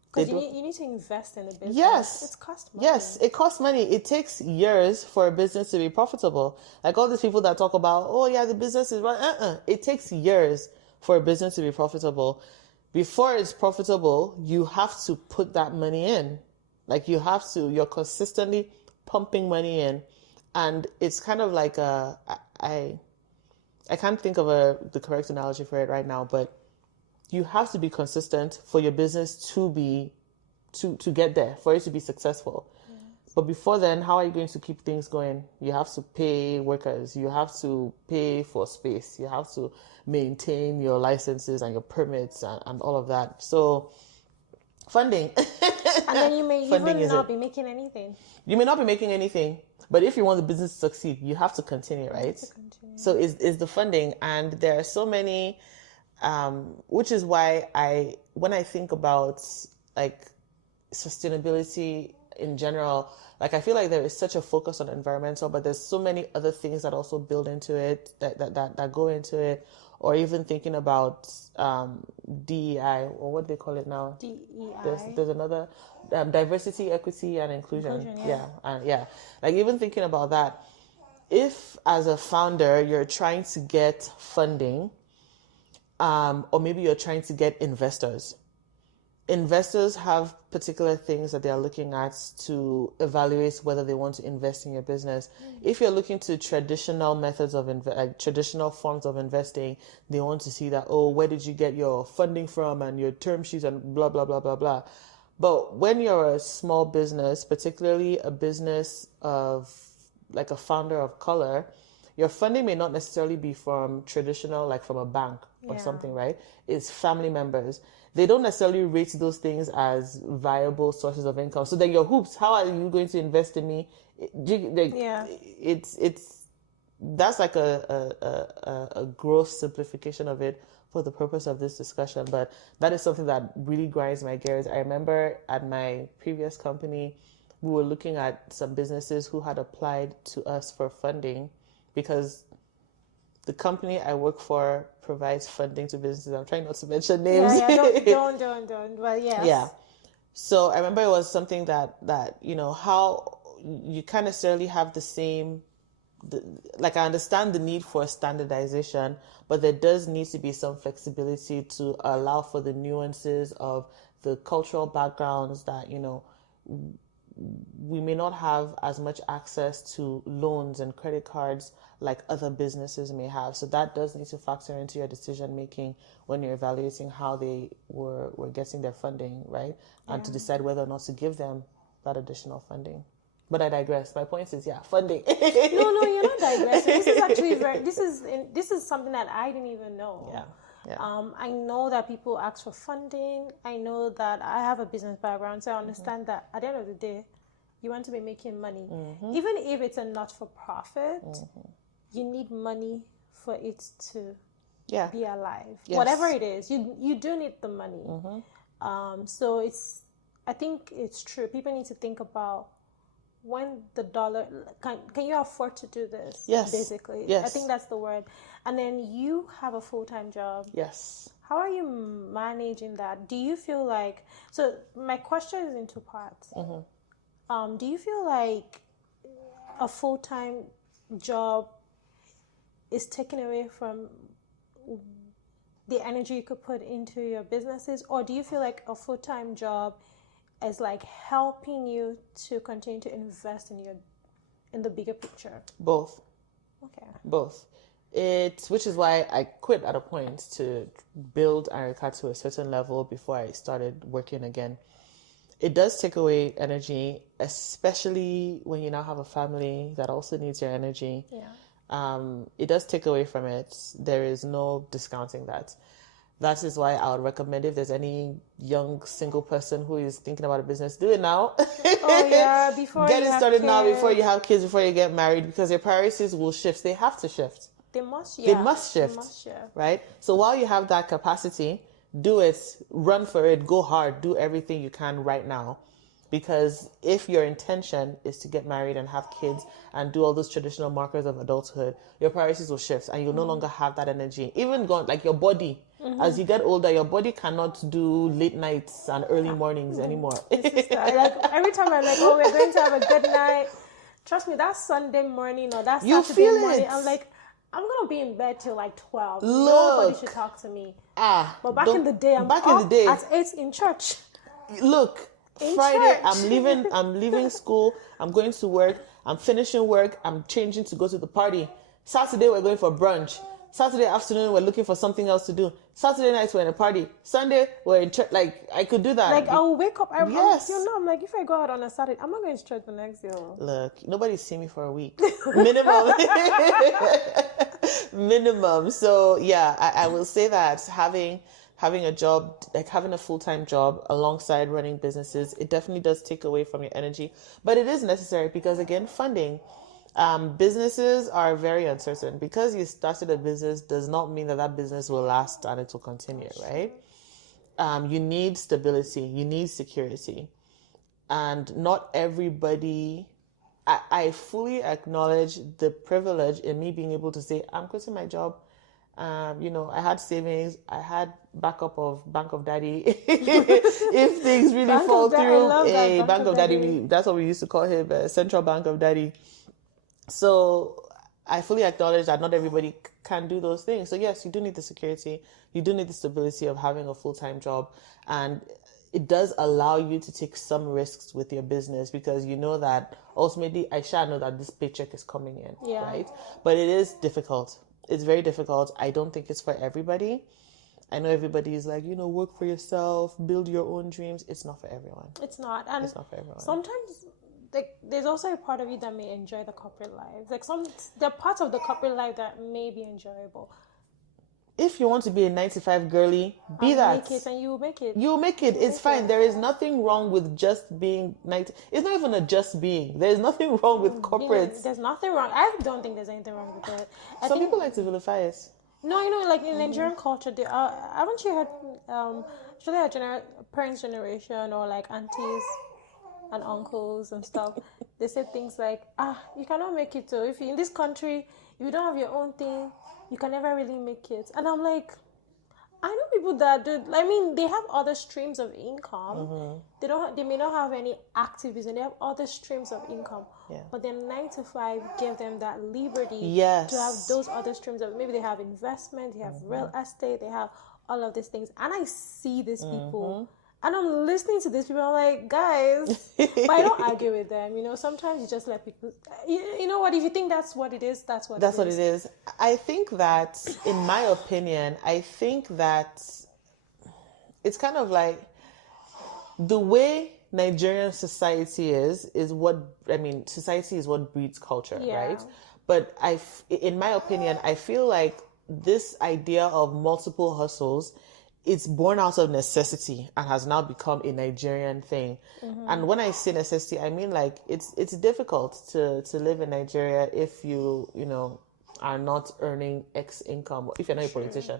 Because you need to invest in the business. Yes. It costs money. Yes, it costs money. It takes years for a business to be profitable. Like all these people that talk about, oh yeah, the business is right. It takes years for a business to be profitable. Before it's profitable, you have to put that money in. Like you're consistently pumping money in. And it's kind of like I can't think of the correct analogy for it right now, but you have to be consistent for your business to get there, for it to be successful. Yes. But before then, how are you going to keep things going? You have to pay workers. You have to pay for space. You have to maintain your licenses and your permits and all of that. So funding. And then you may even not be making anything. You may not be making anything. But if you want the business to succeed, you have to continue, right? So is the funding. And there are so many... which is why when I think about like sustainability in general, like I feel like there is such a focus on environmental, but there's so many other things that also build into it, that go into it, or even thinking about DEI, or what they call it now. DEI. There's another diversity, equity, and inclusion. Yeah. Like even thinking about that, if as a founder you're trying to get funding. Or maybe you're trying to get investors. Investors have particular things that they are looking at to evaluate whether they want to invest in your business. If you're looking to traditional methods of traditional forms of investing, they want to see that, oh, where did you get your funding from and your term sheets and blah, blah, blah, blah, blah. But when you're a small business, particularly a business of like a founder of color, your funding may not necessarily be from traditional, like from a bank or something, right? It's family members. They don't necessarily rate those things as viable sources of income. So then your hoops, how are you going to invest in me? That's like a gross simplification of it for the purpose of this discussion. But that is something that really grinds my gears. I remember at my previous company, we were looking at some businesses who had applied to us for funding because the company I work for provides funding to businesses. I'm trying not to mention names. Don't. Well, yes. Yeah. So I remember it was something that how you can't necessarily have the same. I understand the need for standardization, but there does need to be some flexibility to allow for the nuances of the cultural backgrounds that we may not have as much access to loans and credit cards like other businesses may have. So that does need to factor into your decision making when you're evaluating how they were getting their funding, right? And to decide whether or not to give them that additional funding. But I digress. My point is, funding. No, you're not digressing. This is actually this is something that I didn't even know. Yeah. I know that people ask for funding. I know that I have a business background, so I understand that at the end of the day, you want to be making money. Even if it's a not-for-profit, you need money for it to be alive. Yes. Whatever it is, you do need the money. So I think it's true. People need to think about when the dollar can you afford to do this? Yes. Basically. Yes. I think that's the word. And then you have a full-time job. Yes. How are you managing that? Do you feel like, so my question is in two parts. Do you feel like a full-time job is taken away from the energy you could put into your businesses, or do you feel like a full-time job is like helping you to continue to invest in the bigger picture? Both. Okay. Both. Which is why I quit at a point to build Arinka to a certain level before I started working again. It does take away energy, especially when you now have a family that also needs your energy. Yeah. It does take away from it. There is no discounting that. That is why I would recommend, if there's any young single person who is thinking about a business, do it now. Oh yeah, before get you it have started kids. now, before you have kids, before you get married, because your priorities will shift. They have to shift. They must. They must shift. Right? So while you have that capacity, do it, run for it, go hard, do everything you can right now. Because if your intention is to get married and have kids and do all those traditional markers of adulthood, your priorities will shift and you'll no longer have that energy. Even like your body, as you get older, your body cannot do late nights and early mornings anymore. Like every time I'm like, oh, we're going to have a good night. Trust me, that Sunday morning or that Saturday morning, I'm like, I'm going to be in bed till like 12. Nobody should talk to me. But back in the day, I'm up at 8 in church. Look, Friday, I'm leaving school, I'm going to work, I'm finishing work, I'm changing to go to the party. Saturday, we're going for brunch. Saturday afternoon, we're looking for something else to do. Saturday night, we're in a party. Sunday, we're in church. Like, I could do that. Like, I'll wake up. I'm like, if I go out on a Saturday, I'm not going to church the next day. Look, nobody's seen me for a week. Minimum. Minimum. So, yeah, I will say that having a job, like having a full-time job alongside running businesses, it definitely does take away from your energy. But it is necessary because, again, funding. Businesses are very uncertain. Because you started a business does not mean that business will last and it will continue, right? You need stability, you need security. And not everybody, I fully acknowledge the privilege in me being able to say, I'm quitting my job. I had savings, I had backup of Bank of Daddy. If things really fall through, Bank of Daddy, that's what we used to call him, Central Bank of Daddy. So I fully acknowledge that not everybody can do those things. So yes, you do need the security. You do need the stability of having a full-time job. And it does allow you to take some risks with your business because you know that ultimately I shall know that this paycheck is coming in, right? But it is difficult. It's very difficult. I don't think it's for everybody. I know everybody is like, work for yourself, build your own dreams. It's not for everyone. It's not. And it's not for everyone. Sometimes there's also a part of you that may enjoy the corporate life. There are parts of the corporate life that may be enjoyable. If you want to be a 9-to-5 girly, be that. Make it and you will make it. You will make it. It's fine. There is nothing wrong with just being It's not even a just being. There's nothing wrong with corporates. There's nothing wrong. I don't think there's anything wrong with it. Some people like to vilify us. No, like in Nigerian culture, haven't you heard, especially our parents' generation or like aunties, and uncles and stuff, they say things like, you cannot make it. So if you're in this country, if you don't have your own thing, you can never really make it. And I'm like, I know people that do. I mean, they have other streams of income. They may not have any active business. They have other streams of income. Yeah. But then 9 to 5 give them that liberty Yes. to have those other streams of, maybe they have investment, they have real estate, they have all of these things. And I see these people, and I'm listening to these people. I'm like, guys, but I don't argue with them. Sometimes you just let people. You know what? If you think that's what it is, that's what it is. I think that, in my opinion, it's kind of like the way Nigerian society is what, society is what breeds culture, right? But in my opinion, I feel like this idea of multiple hustles, it's born out of necessity and has now become a Nigerian thing. And when I say necessity, I mean like it's difficult to live in Nigeria if you are not earning X income, if you're not a politician.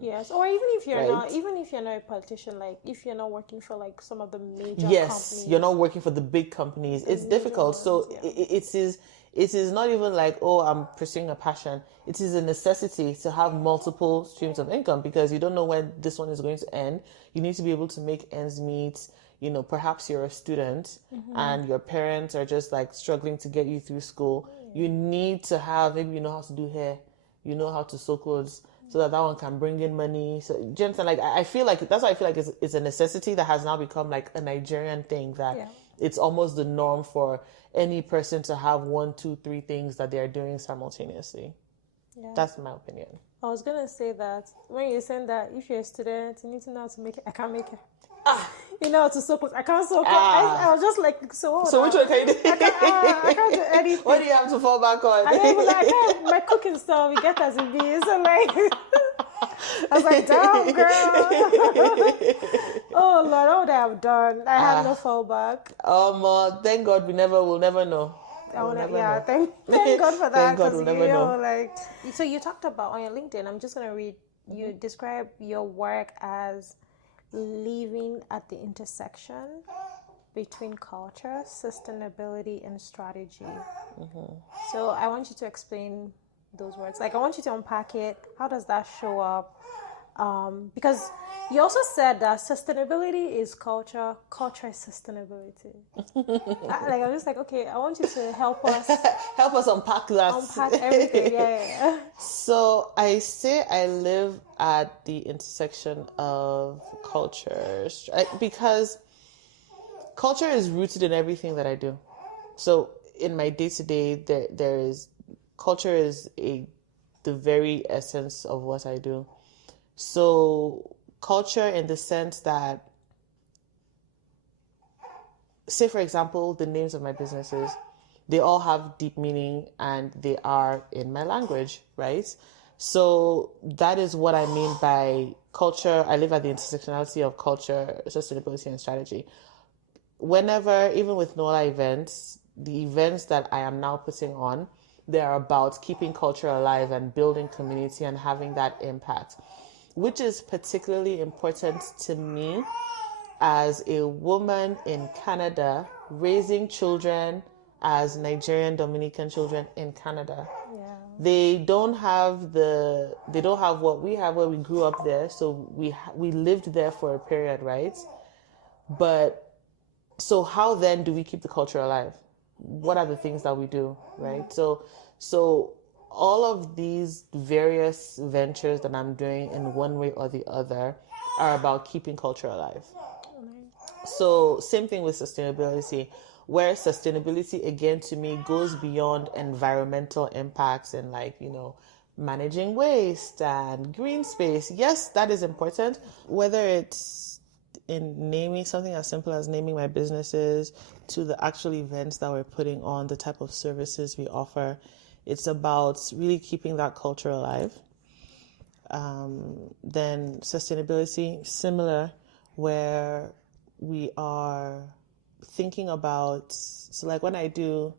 Yes, or even if you're not a politician, like if you're not working for like some of the major companies. You're not working for the big companies. It's difficult. So it is not even like, oh, I'm pursuing a passion. It is a necessity to have multiple streams of income because you don't know when this one is going to end. You need to be able to make ends meet. Perhaps you're a student and your parents are just like struggling to get you through school. You need to have, maybe you know how to do hair, you know how to sew clothes, so that one can bring in money. So, do you understand? Like, I feel like that's why I feel like it's a necessity that has now become like a Nigerian thing, that it's almost the norm for any person to have 1, 2, 3 things that they are doing simultaneously. Yeah. That's my opinion. I was gonna say that when you're saying that if you're a student, you need to know how to make it. I can't make it. You know how to sew clothes. I can't sew clothes. I was just like, so which one can you do? I can't do anything. What do you have to fall back on? I can't, my cooking stuff, we get as it be. So like, I was like, damn, girl. Oh Lord, what would I have done? I have no fallback. Thank God we'll never know. Thank God for that. Thank God we'll never know. Like, so you talked about on your LinkedIn, I'm just going to read, you describe your work as living at the intersection between culture, sustainability, and strategy. So I want you to explain those words. Like, I want you to unpack it. How does that show up? Because you also said that sustainability is culture, culture is sustainability. I'm just like, okay, I want you to help us unpack that. Unpack everything, yeah. So I say I live at the intersection of cultures, right? Because culture is rooted in everything that I do. So in my day-to-day, culture is the very essence of what I do. So culture in the sense that, say for example, the names of my businesses, they all have deep meaning and they are in my language, right? So that is what I mean by culture. I live at the intersectionality of culture, sustainability, and strategy. Whenever, even with Nuola Events, the events that I am now putting on, they are about keeping culture alive and building community and having that impact, which is particularly important to me as a woman in Canada raising children as Nigerian Dominican children in Canada. Yeah. They don't have what we have where we grew up there, so we lived there for a period, right? But so how then do we keep the culture alive? What are the things that we do, right? So all of these various ventures that I'm doing in one way or the other are about keeping culture alive. So same thing with sustainability, where sustainability again to me goes beyond environmental impacts and managing waste and green space. Yes, that is important. Whether it's in naming something as simple as naming my businesses to the actual events that we're putting on, the type of services we offer, it's about really keeping that culture alive. Then sustainability, similar, where we are thinking about, so like when I do,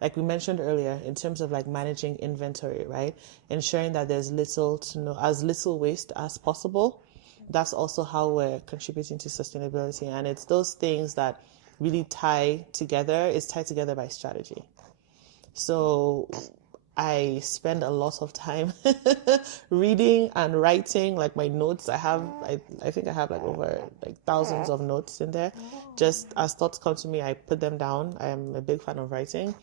like we mentioned earlier, in terms of like managing inventory, right? Ensuring that there's as little waste as possible. That's also how we're contributing to sustainability. And it's those things that really tie together is tied together by strategy. So I spend a lot of time reading and writing, like my notes. I think I have like over like thousands of notes in there. Just as thoughts come to me, I put them down. I am a big fan of writing.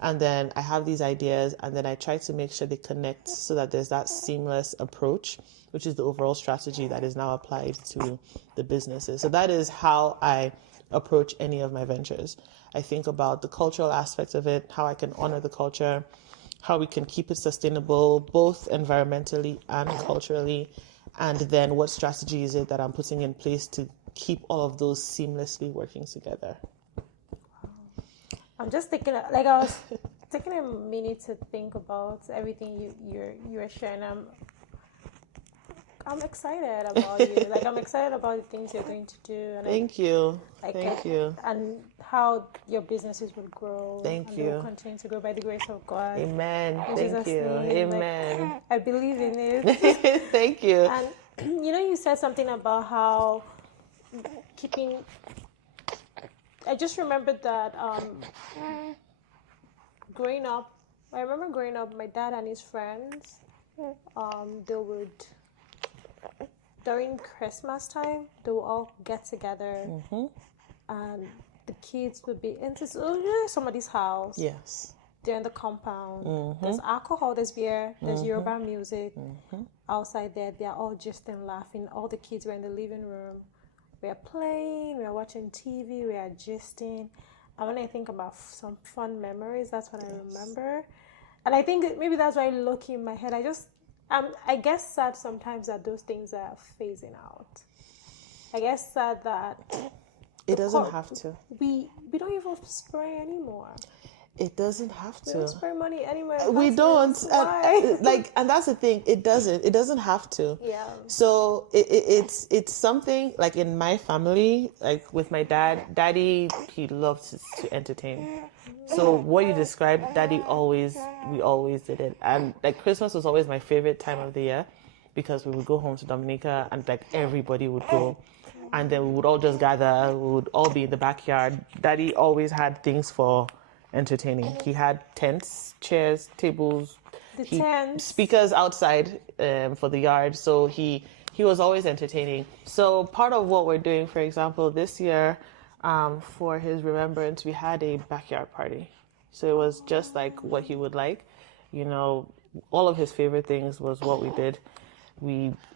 And then I have these ideas, and then I try to make sure they connect so that there's that seamless approach, which is the overall strategy that is now applied to the businesses. So that is how I approach any of my ventures. I think about the cultural aspect of it, how I can honor the culture, how we can keep it sustainable, both environmentally and culturally, and then what strategy is it that I'm putting in place to keep all of those seamlessly working together. I'm just thinking, like I was taking a minute to think about everything you're sharing. I'm excited about you. Like I'm excited about the things you're going to do. And Thank you. Thank you. And how your businesses will grow. Thank you. They will continue to grow by the grace of God. Amen. In Thank Jesus' you. name. Amen. Like, I believe in it. Thank you. And you said something about how keeping. I just remembered that growing up, my dad and his friends, they would, during Christmas time, they would all get together, and the kids would be into somebody's house. Yes. They're in the compound. There's alcohol, there's beer, there's Yoruba music. Outside there, they're all just laughing. All the kids were in the living room. We are playing, we are watching TV, we are gisting. And when I think about some fun memories, that's what I remember. And I think maybe that's why look in my head. I guess sad sometimes that those things are phasing out. I guess sad that it doesn't have to. We don't even spray anymore. It doesn't have to. We don't spray money anywhere. We don't. Why? And that's the thing. It doesn't have to. Yeah. So it's something like in my family, like with my daddy, he loves to entertain. So what you described, we always did it. And like Christmas was always my favorite time of the year because we would go home to Dominica and like everybody would go. And then we would all just gather. We would all be in the backyard. Daddy always had things for entertaining. He had tents, chairs, tables, speakers outside for the yard. So he was always entertaining. So part of what we're doing, for example, this year for his remembrance, we had a backyard party. So it was just like what he would like. All of his favorite things was what we did.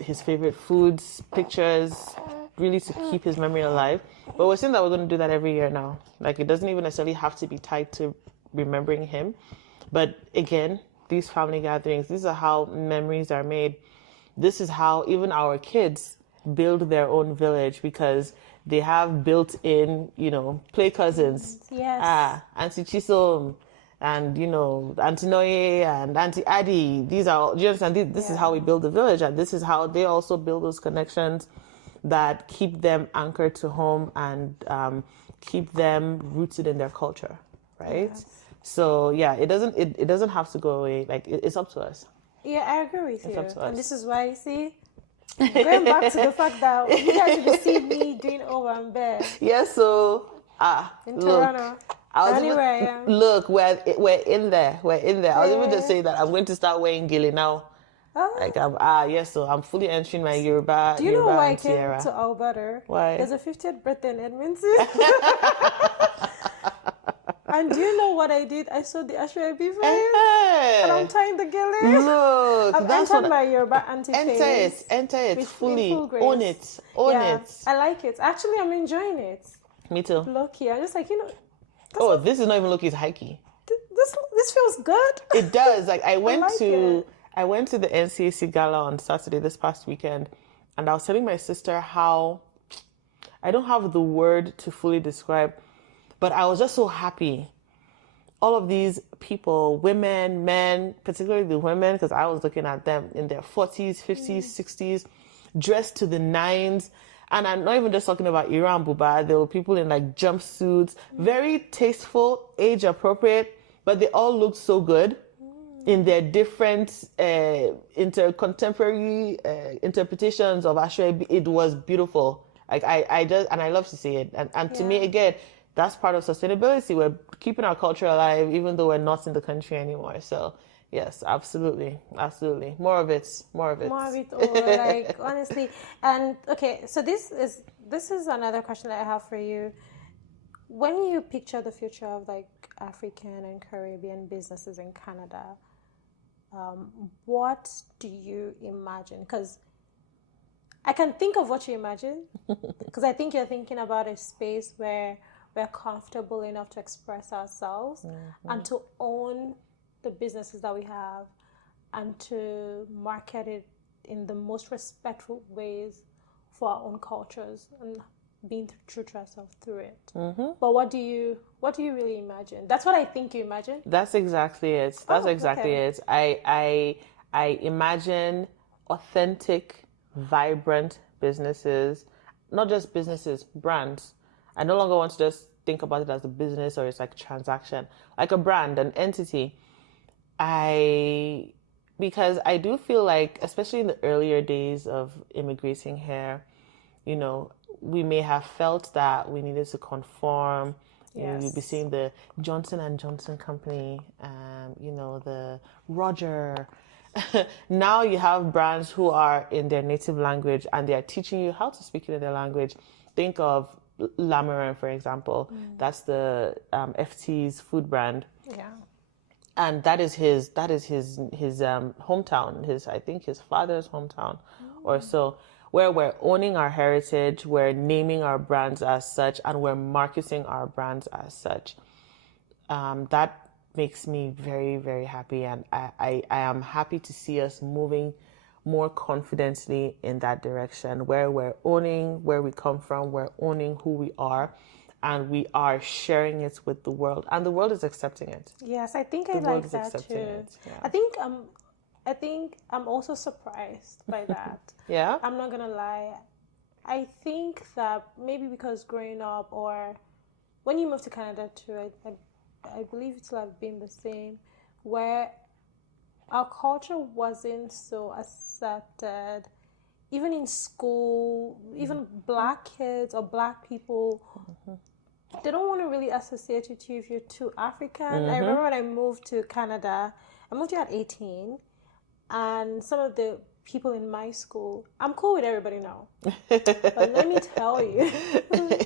His favorite foods, pictures, really to keep his memory alive. But we're saying that we're going to do that every year now. Like, it doesn't even necessarily have to be tied to remembering him. But again, these family gatherings, these are how memories are made. This is how even our kids build their own village because they have built-in, play cousins. Yes. Auntie Chisom and, Auntie Noye and Auntie Addy. These are, do you understand? This is how we build the village. And this is how they also build those connections that keep them anchored to home and keep them rooted in their culture, right? Yes. So it doesn't have to go away. Like it's up to us. Yeah, I agree with you. Up to us. And this is why, see, going back to the fact that you guys will see me doing over and bed. Yes, so in Toronto. Look, we're in there. We're in there. I was even just saying that I'm going to start wearing gilly now. Oh. Like so I'm fully entering my Yoruba. Do you know why I came Sierra. to Alberta? Why? There's a 50th birthday in Edmonton. And do you know what I did? I saw the Afro-Caribbean for you, and I'm tying the gilly. Look, I've entered my Yoruba auntie phase. Enter it fully. Own it. I like it. Actually, I'm enjoying it. Me too. Low-key. I'm just like, this is not even low-key, it's high-key. This feels good. It does. Like I went to the NCAC gala on Saturday this past weekend, and I was telling my sister how I don't have the word to fully describe, but I was just so happy. All of these people, women, men, particularly the women, because I was looking at them in their 40s, 50s, 60s, dressed to the nines. And I'm not even just talking about Iran Buba. There were people in like jumpsuits, very tasteful, age appropriate, but they all looked so good in their different contemporary interpretations of Ashray. It was beautiful. Like I love to see it. And to me, again, that's part of sustainability. We're keeping our culture alive, even though we're not in the country anymore. So yes, absolutely. More of it. More of it all, like, honestly. And okay, so this is another question that I have for you. When you picture the future of like African and Caribbean businesses in Canada, what do you imagine? Because I can think of what you imagine, because I think you're thinking about a space where we're comfortable enough to express ourselves and to own the businesses that we have and to market it in the most respectful ways for our own cultures and being true to ourselves through it. But what do you really imagine? That's what I think you imagine. That's exactly it. It. I imagine authentic, vibrant businesses, not just businesses, brands. I no longer want to just think about it as a business or it's like transaction, like a brand, an entity. Because I do feel like, especially in the earlier days of immigrating here, you know, we may have felt that we needed to conform. You know, you'd be seeing the Johnson and Johnson company, you know, the Roger. Now you have brands who are in their native language and they are teaching you how to speak in their language. Think of Lamarin, for example. That's the FT's food brand. Yeah. And that is his hometown, I think his father's hometown or so, where we're owning our heritage, we're naming our brands as such, and we're marketing our brands as such. That makes me very, very happy, and I am happy to see us moving more confidently in that direction, where we're owning where we come from, we're owning who we are, and we are sharing it with the world, and the world is accepting it. Yes, I think I like that too. Yeah. I think I'm also surprised by that. Yeah? I'm not gonna lie. I think that maybe because growing up, or when you move to Canada too, I believe it will have been the same, where our culture wasn't so accepted. Even in school, even black kids or black people, they don't want to really associate with you if you're too African. I remember when I moved to Canada, I moved here at 18, and some of the people in my school, I'm cool with everybody now. But let me tell you,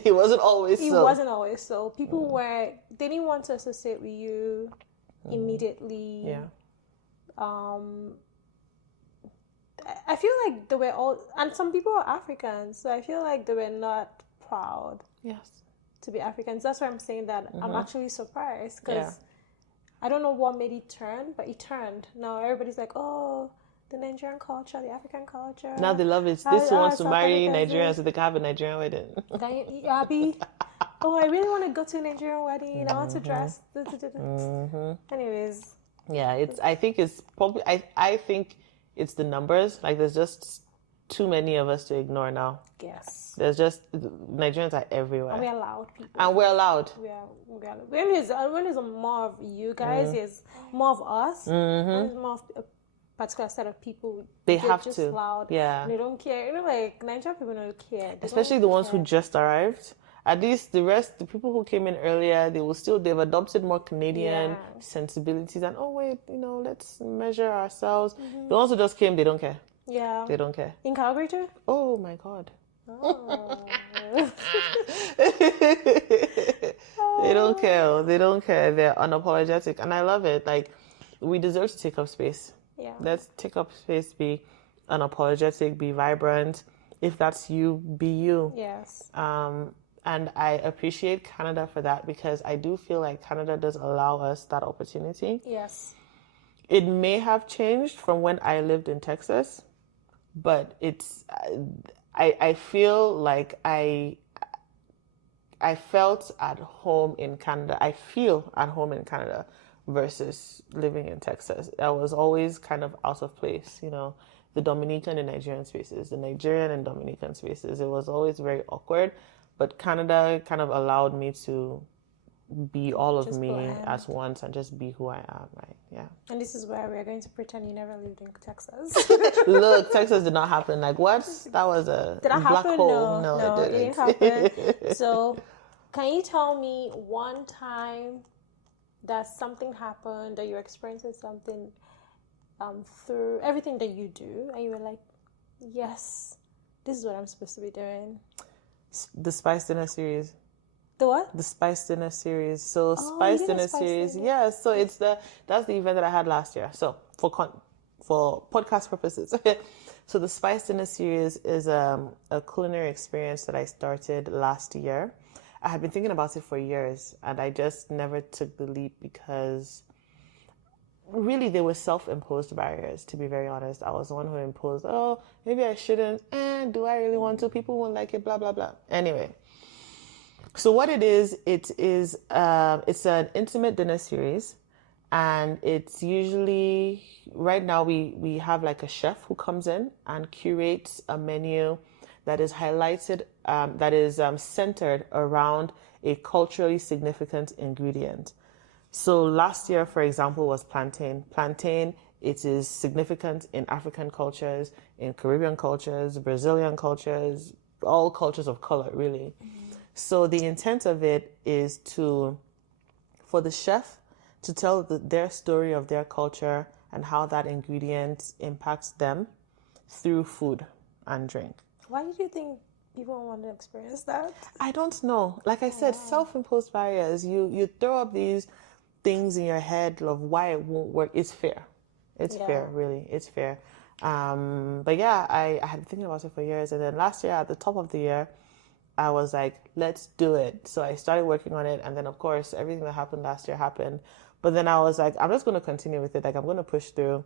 it wasn't always so. It wasn't always so. People they didn't want to associate with you immediately. Yeah. I feel like they were all, and some people are Africans, so I feel like they were not proud. Yes. To be Africans. That's why I'm saying that I'm actually surprised, because I don't know what made it turn, but it turned. Now everybody's like, oh, the Nigerian culture, the African culture. Now they love it. This one wants to marry Nigerians so they can have a Nigerian wedding. Abby, oh, I really want to go to a Nigerian wedding. I want to dress. Anyways. Yeah, I think it's probably, I think it's the numbers. Like, there's just too many of us to ignore now. Yes. There's just, Nigerians are everywhere. And we're loud people. And we're loud. We're loud. When there's more of you guys, there's more of us. There's more of a particular set of people. They have just to. Loud. Yeah. And they don't care. You know, like, Nigerian people don't care. Especially the ones who just arrived. At least the people who came in earlier, they've adopted more Canadian sensibilities, and wait, let's measure ourselves. The ones who just came, they don't care. Yeah. They don't care. In Calgary too? Oh my God. Oh. They don't care. They don't care. They're unapologetic, and I love it. Like, we deserve to take up space. Yeah. Let's take up space, be unapologetic, be vibrant. If that's you, be you. Yes. And I appreciate Canada for that, because I do feel like Canada does allow us that opportunity. Yes. It may have changed from when I lived in Texas, but I feel like I felt at home in Canada. I feel at home in Canada versus living in Texas. I was always kind of out of place, the Dominican and Nigerian spaces, the Nigerian and Dominican spaces. It was always very awkward. But Canada kind of allowed me to be all of me at once and just be who I am, right? Yeah. And this is where we're going to pretend you never lived in Texas. Look, Texas did not happen. Like, what? That was a black hole. No, it didn't happen. So, Can you tell me one time that something happened, that you're experiencing something through everything that you do, and you were like, yes, this is what I'm supposed to be doing? The Spice Dinner series. The what? The Spice Dinner series. So Spice Dinner series. Yeah, so that's the event that I had last year. So for podcast purposes. So the Spice Dinner series is a culinary experience that I started last year. I had been thinking about it for years, and I just never took the leap because really they were self-imposed barriers, to be very honest. I was the one who imposed, oh, maybe I shouldn't, and do I really want to? People won't like it, blah, blah, blah. Anyway, so what it is it's an intimate dinner series, and it's usually, right now we have like a chef who comes in and curates a menu that is highlighted, that is centered around a culturally significant ingredient. So last year, for example, was plantain. Plantain, it is significant in African cultures, in Caribbean cultures, Brazilian cultures, all cultures of color, really. Mm-hmm. So the intent of it is for the chef to tell their story of their culture and how that ingredient impacts them through food and drink. Why did you think people want to experience that? I don't know. Like I said, self-imposed barriers. You throw up these things in your head of why it won't work. It's fair. It's fair, really. It's fair. But yeah, I had been thinking about it for years. And then last year, at the top of the year, I was like, let's do it. So I started working on it. And then, of course, everything that happened last year happened. But then I was like, I'm just going to continue with it. Like, I'm going to push through.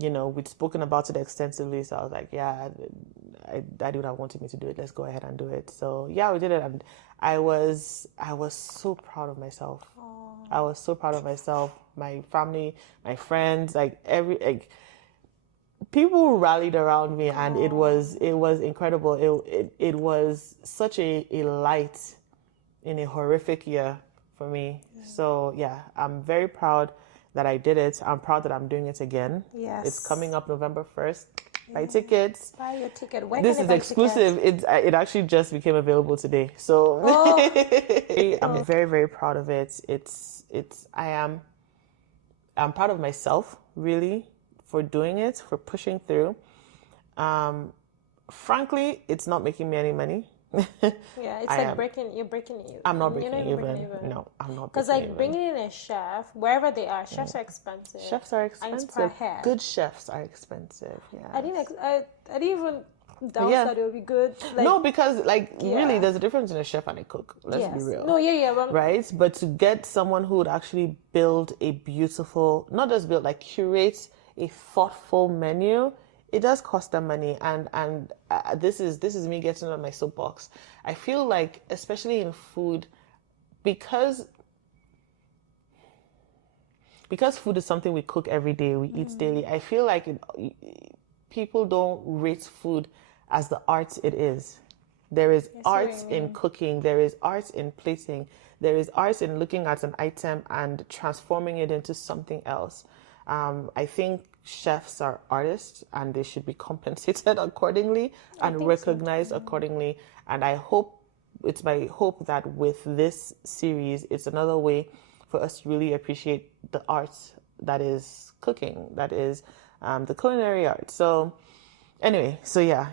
You know, we'd spoken about it extensively. So I was like, yeah, Daddy would have wanted me to do it. Let's go ahead and do it. So yeah, we did it. And I was so proud of myself. Aww. I was so proud of myself, my family, my friends, people rallied around me, and it was incredible. It was such a light in a horrific year for me. Yeah. So yeah, I'm very proud that I did it. I'm proud that I'm doing it again. Yes. It's coming up November 1st. Buy tickets. Buy your ticket. This is exclusive. It actually just became available today. So I'm very, very proud of it. I'm proud of myself, really, for doing it, for pushing through. Frankly, it's not making me any money. Yeah, it's like you're breaking even. I'm not breaking even. No, I'm not. Because bringing in a chef, wherever they are, chefs are expensive. Chefs are expensive. Good chefs are expensive. Yeah. I didn't even doubt that it would be good. No, because really, there's a difference in a chef and a cook. Let's be real. No, right? But to get someone who would actually build a beautiful, not just build, curate a thoughtful menu. It does cost them money, and this is me getting on my soapbox. I feel like, especially in food, because food is something we cook every day, we eat daily. I feel like people don't rate food as the art it is. There is art in cooking. There is art in plating. There is art in looking at an item and transforming it into something else. I think chefs are artists, and they should be compensated accordingly and recognized accordingly. And it's my hope that with this series, it's another way for us to really appreciate the art that is cooking, that is the culinary art. So anyway,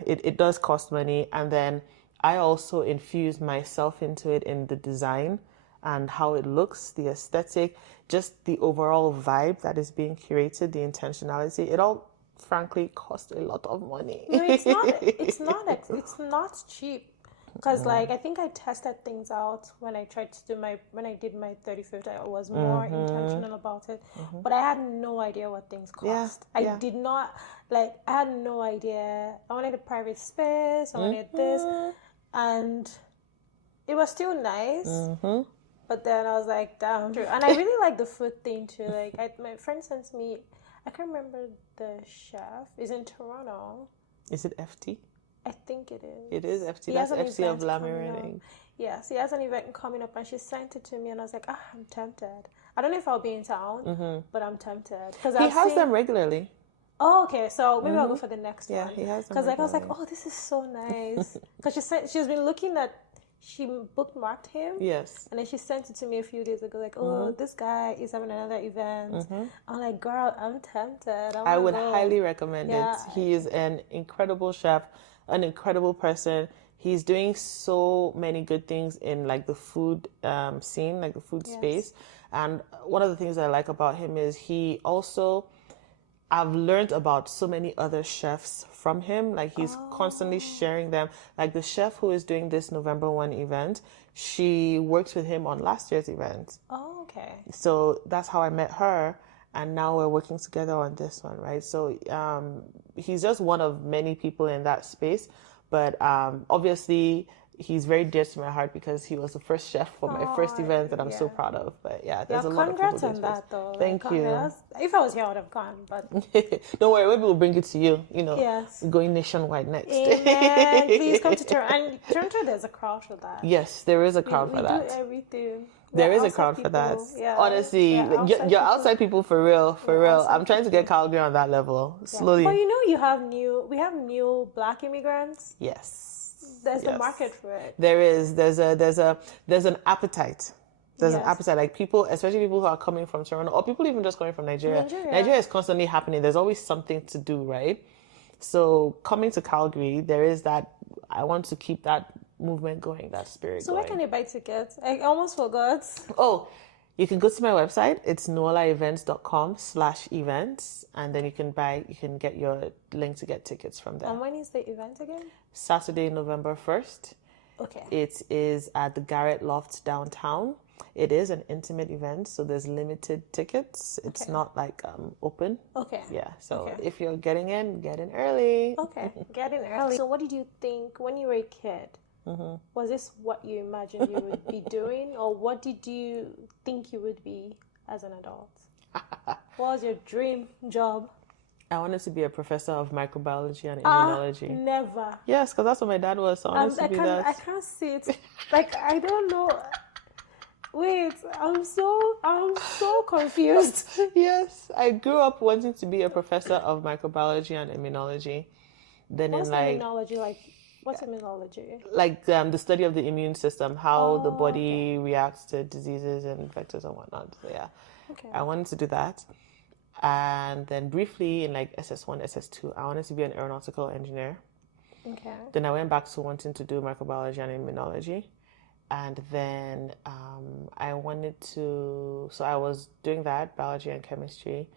it does cost money. And then I also infuse myself into it in the design and how it looks, the aesthetic, just the overall vibe that is being curated, the intentionality. It all, frankly, costs a lot of money. No, it's not cheap. Because I think I tested things out when I did my 35th. I was more intentional about it, but I had no idea what things cost. I did not I had no idea. I wanted a private space. I wanted this, and it was still nice. But then I was like, damn. And I really like the food thing too. My friend sent me, I can't remember the chef. Is in Toronto. Is it FT? I think it is. It is FT. That's FT of Laminating. Yes, he has an event coming up, and she sent it to me, and I was like, I'm tempted. I don't know if I'll be in town, but I'm tempted. He has them regularly. Oh, okay. So maybe I'll go for the next one. Yeah, he has them. Because I was like, oh, this is so nice. Because she's been looking at she bookmarked him. Yes. And then she sent it to me a few days ago, like, oh, this guy is having another event. I'm like, girl, I'm tempted. I would highly recommend it. He is an incredible chef, an incredible person. He's doing so many good things in like the food scene, like the food space. And one of the things I like about him is he also, I've learned about so many other chefs from him. Like he's constantly sharing them. Like the chef who is doing this November 1 event, she worked with him on last year's event. Oh, okay. So that's how I met her. And now we're working together on this one, right? So he's just one of many people in that space. But obviously, he's very dear to my heart because he was the first chef for my first event that I'm so proud of. But there's a lot of people. Congrats on that, though. Thank you. If I was here, I would have gone. But don't worry, maybe we'll bring it to you. You know, going nationwide next. Amen. Please come to Toronto. And Toronto, there's a crowd for that. Yes, there is a crowd for that. We do everything. There is a crowd for that. Yeah. Honestly, you're outside people for real, for real. I'm trying to get Calgary on that level slowly. But you know, we have new Black immigrants. Yes. There's a market for it. There is. There's an appetite. There's an appetite. Like people, especially people who are coming from Toronto, or people even just coming from Nigeria. Nigeria is constantly happening. There's always something to do, right? So coming to Calgary, there is that. I want to keep that movement going, that spirit going. So where can they buy tickets? I almost forgot. Oh, you can go to my website. It's nuolaevents.com/events, and then you can get your link to get tickets from there. And when is the event again? Saturday, November 1st. Okay. It is at the Garrett Loft downtown. It is an intimate event, so there's limited tickets. It's not like open. Okay. Yeah, so if you're getting in, get in early. Okay, get in early. So what did you think when you were a kid? Was this what you imagined you would be doing, or what did you think you would be as an adult? What was your dream job? I wanted to be a professor of microbiology and immunology. Never. Yes, because that's what my dad was. So I wanted to be that. I can't see it. Like, I don't know. Wait, I'm so confused. Yes, I grew up wanting to be a professor of microbiology and immunology. Then what's immunology like? What's immunology? Like the study of the immune system, how the body reacts to diseases and vectors and whatnot. So I wanted to do that. And then briefly in like SS1, SS2, I wanted to be an aeronautical engineer. Okay. Then I went back to wanting to do microbiology and immunology. And then I wanted to, so I was doing that, biology and chemistry.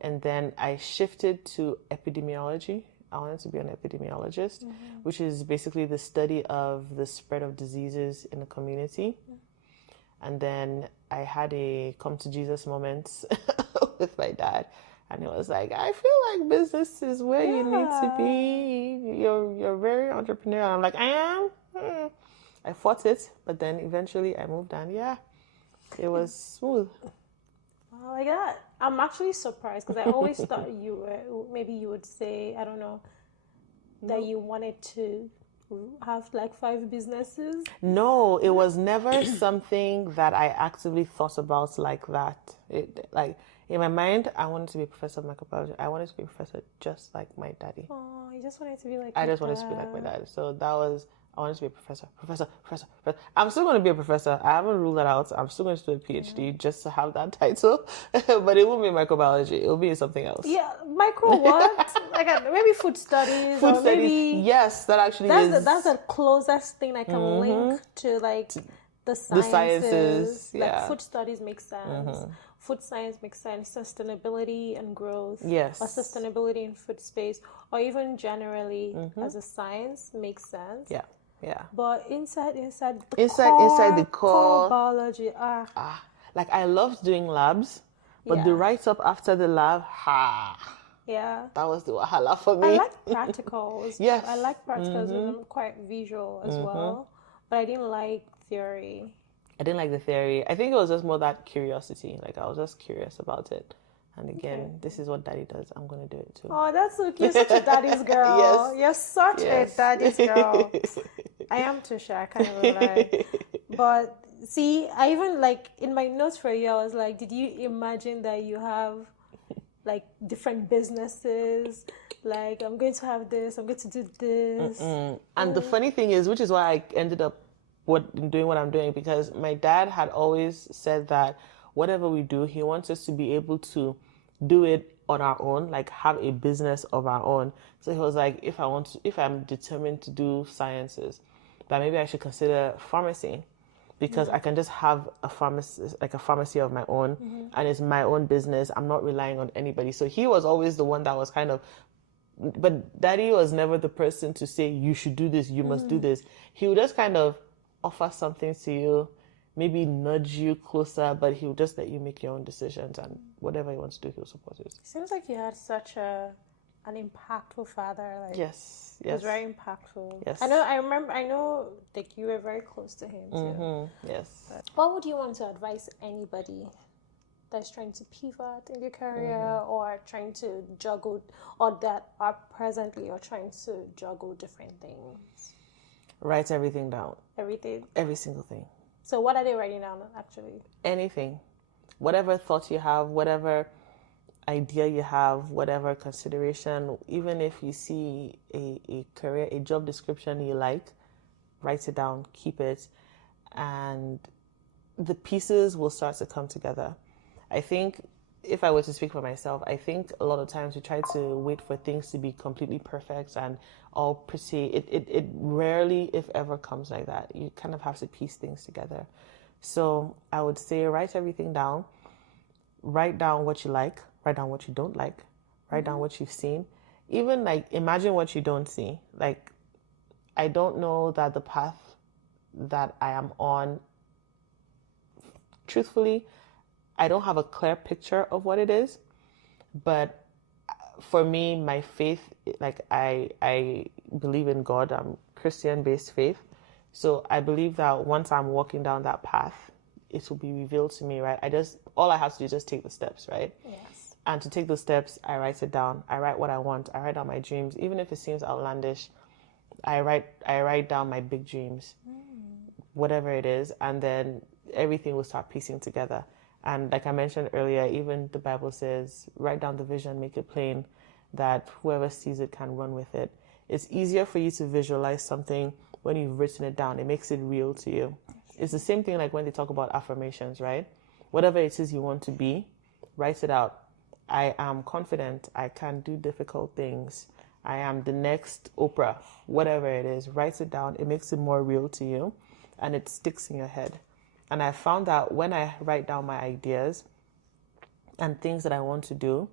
And then I shifted to epidemiology. I wanted to be an epidemiologist, which is basically the study of the spread of diseases in the community. And then I had a come to Jesus moment with my dad. And it was like, I feel like business is where you need to be. You're very entrepreneurial. I'm like, I am. I fought it, but then eventually I moved on. Yeah, it was smooth. Oh my God. I'm actually surprised because I always thought maybe you would say, I don't know, that you wanted to have like 5 businesses. No, it was never something that I actively thought about like that. Like in my mind, I wanted to be a professor of microbiology. I wanted to be a professor just like my daddy. Oh, you just wanted to be like I just wanted to be like my dad. So that was, I wanted to be a professor. I'm still going to be a professor. I haven't ruled that out. I'm still going to do a PhD just to have that title. But it won't be microbiology. It will be something else. Yeah, micro what? Like maybe food studies. Food studies. Maybe, yes, that actually is. That's the closest thing I can link to like the sciences. Like food studies makes sense. Food science makes sense. Sustainability and growth. Yes. Or sustainability in food space. Or even generally as a science makes sense. Yeah. Yeah. But inside the core biology. Like I loved doing labs, but the write up after the lab, yeah, that was the wahala for me. I like practicals. Yes. I like practicals and I'm quite visual as well. But I didn't like theory. I didn't like the theory. I think it was just more that curiosity. Like I was just curious about it. And again, this is what daddy does. I'm going to do it too. Oh, that's so cute. You're such a daddy's girl. Yes. You're such a daddy's girl. I am too shy. I can't even lie. But see, I even like in my notes for you, I was like, did you imagine that you have like different businesses? Like, I'm going to have this. I'm going to do this. And the funny thing is, which is why I ended up doing what I'm doing, because my dad had always said that whatever we do, he wants us to be able to do it on our own, like have a business of our own. So he was like, if I'm determined to do sciences, that maybe I should consider pharmacy, because I can just have a pharmacy of my own, and it's my own business. I'm not relying on anybody. So he was always the one that was kind of, but Daddy was never the person to say, you should do this, you must do this. He would just kind of offer something to you, maybe nudge you closer, but he would just let you make your own decisions, and whatever he wants to do, he'll support it. Seems like you had such an impactful father. Like, yes. It was very impactful. Yes. I know like you were very close to him too. Yes. But what would you want to advise anybody that's trying to pivot in their career, or trying to juggle, or that are presently or trying to juggle different things? Write everything down. Everything? Every single thing. So what are they writing down, actually? Anything. Whatever thought you have, whatever idea you have, whatever consideration, even if you see a job description you like, write it down, keep it, and the pieces will start to come together. I think, if I were to speak for myself, I think a lot of times we try to wait for things to be completely perfect and all pretty. It rarely, if ever, comes like that. You kind of have to piece things together. So I would say write everything down. Write down what you like. Write down what you don't like. Write down what you've seen. Even like imagine what you don't see. Like, I don't know that the path that I am on, truthfully, I don't have a clear picture of what it is, but for me, my faith, like I believe in God. I'm Christian-based faith. So I believe that once I'm walking down that path, it will be revealed to me, right? All I have to do is just take the steps, right? Yes. And to take those steps, I write it down. I write what I want. I write down my dreams. Even if it seems outlandish, I write down my big dreams, whatever it is, and then everything will start piecing together. And like I mentioned earlier, even the Bible says, write down the vision, make it plain, that whoever sees it can run with it. It's easier for you to visualize something when you've written it down. It makes it real to you. It's the same thing like when they talk about affirmations, right? Whatever it is you want to be, write it out. I am confident. I can do difficult things. I am the next Oprah. Whatever it is, write it down. It makes it more real to you, and it sticks in your head. And I found that when I write down my ideas and things that I want to do,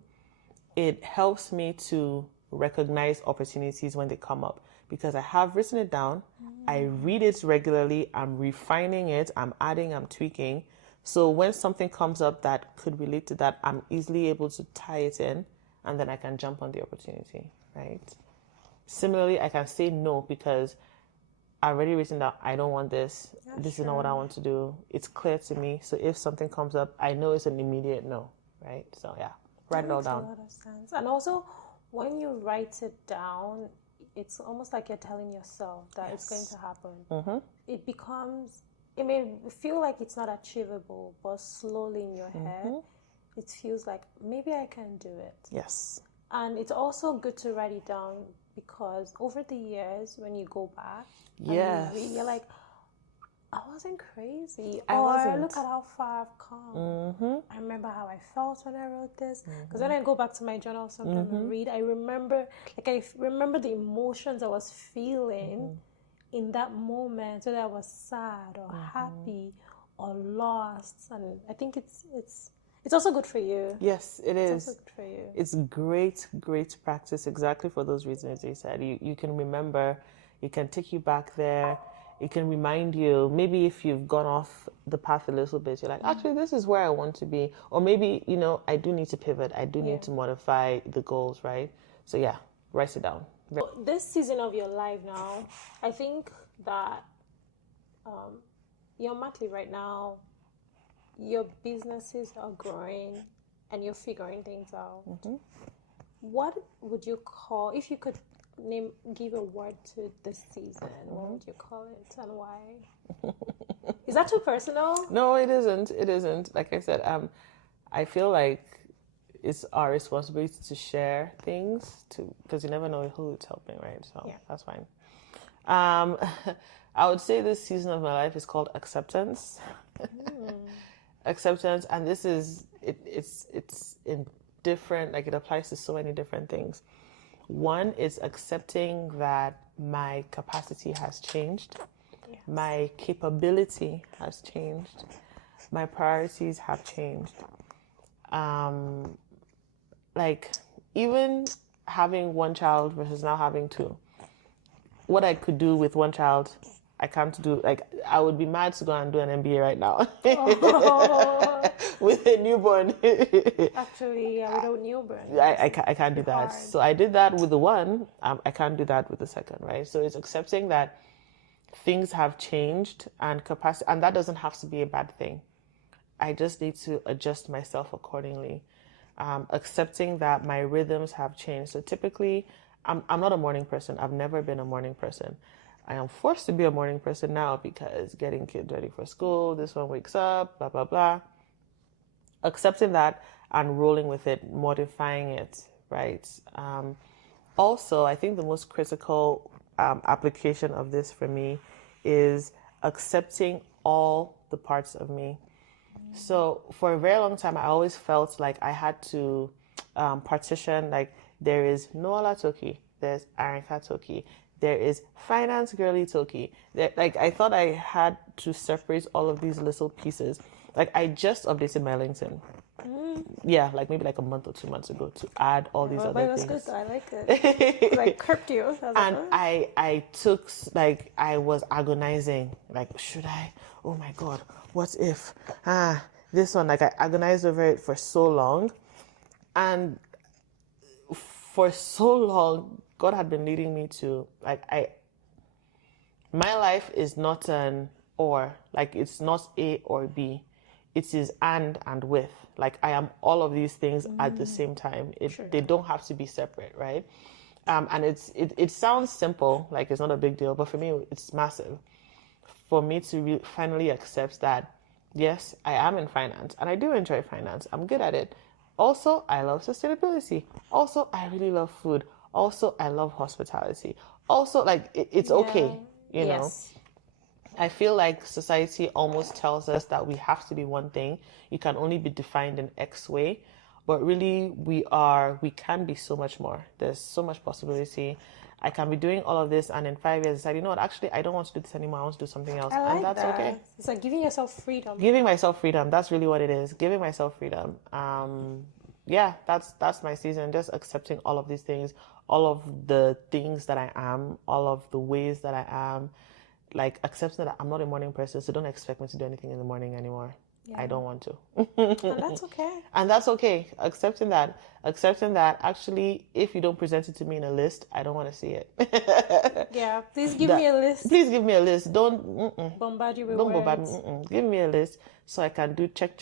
it helps me to recognize opportunities when they come up, because I have written it down. I read it regularly. I'm refining it. I'm adding, I'm tweaking. So when something comes up that could relate to that, I'm easily able to tie it in, and then I can jump on the opportunity, right? Similarly, I can say no because I've already written down, I don't want this. This is not what I want to do. It's clear to me. So if something comes up, I know it's an immediate no, right? So yeah, write it all down. That makes a lot of sense. And also, when you write it down, it's almost like you're telling yourself that it's going to happen. It may feel like it's not achievable, but slowly in your head, it feels like maybe I can do it. Yes. And it's also good to write it down, because over the years, when you go back, yes, you're like, I wasn't crazy. I wasn't. Look at how far I've come. I remember how I felt when I wrote this. Because when I go back to my journal sometimes and read, I remember the emotions I was feeling in that moment, whether I was sad or happy or lost. And I think it's also good for you. Yes, it is. It's also good for you. It's great practice, exactly for those reasons you said. You can remember, it can take you back there. It can remind you, maybe if you've gone off the path a little bit, you're like, actually, this is where I want to be. Or maybe, I do need to pivot. I do need to modify the goals, right? So yeah, write it down. This season of your life now, I think that you're Matley right now, your businesses are growing and you're figuring things out. What would you call, if you could give a word to this season, what would you call it and why? Is that too personal? No, it isn't. Like I said, I feel like it's our responsibility to share things, because you never know who it's helping, right? So that's fine. I would say this season of my life is called acceptance. Acceptance, and this is it's in different, like it applies to so many different things. One is accepting that my capacity has changed, yes. My capability has changed, my priorities have changed. Like even having one child versus now having two, what I could do with one child, I can't do. Like I would be mad to go and do an MBA right now with a newborn. Actually, yeah, with a newborn, I can't do that. Hard. So I did that with the one. I can't do that with the second, right? So it's accepting that things have changed and capacity, and that doesn't have to be a bad thing. I just need to adjust myself accordingly. Accepting that my rhythms have changed. So typically, I'm not a morning person. I've never been a morning person. I am forced to be a morning person now because getting kids ready for school, this one wakes up, blah, blah, blah. Accepting that and rolling with it, modifying it, right? Also, I think the most critical application of this for me is accepting all the parts of me. So for a very long time, I always felt like I had to partition, like there is Nuola Tokie, there's Arinka Tokie, there is finance girly Tokie. Like I thought I had to separate all of these little pieces. Like I just updated my LinkedIn. Yeah, like maybe like a month or 2 months ago to add all these other things. But it was good. I liked it. Like curbed you. And I took, like, I was agonizing. Like, should I? Oh my God, what if? This one, like I agonized over it for so long. And for so long, God had been leading me to, like, my life is not an or, like it's not A or B. It is and with. Like I am all of these things at the same time. They don't have to be separate, right? And it sounds simple, like it's not a big deal, but for me, it's massive. For me to finally accept that, yes, I am in finance and I do enjoy finance. I'm good at it. Also, I love sustainability. Also, I really love food. Also, I love hospitality. Also, like it's okay, you know. I feel like society almost tells us that we have to be one thing. You can only be defined in X way. But really, we can be so much more. There's so much possibility. I can be doing all of this and in 5 years decide, you know what, actually, I don't want to do this anymore. I want to do something else. And that's okay. It's like giving yourself freedom. Giving myself freedom. That's really what it is. Giving myself freedom. Yeah, that's my season. Just accepting all of these things, all of the things that I am, all of the ways that I am. Like accepting that I'm not a morning person, so don't expect me to do anything in the morning anymore. Yeah. I don't want to. And that's okay. And that's okay. Accepting that actually, if you don't present it to me in a list, I don't want to see it. Yeah, please give me a list. Please give me a list. Don't bombard you with don't words. bombard me. Give me a list so I can do check.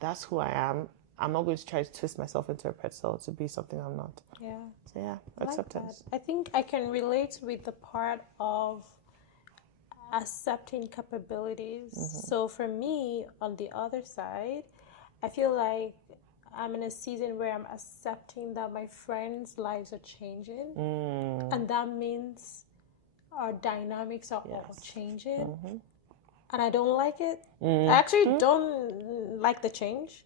That's who I am. I'm not going to try to twist myself into a pretzel to be something I'm not. Yeah. So yeah, acceptance. Like I think I can relate with the part of accepting capabilities. So for me, on the other side, I feel like I'm in a season where I'm accepting that my friends' lives are changing, and that means our dynamics are all changing, and I don't like it. I actually don't like the change.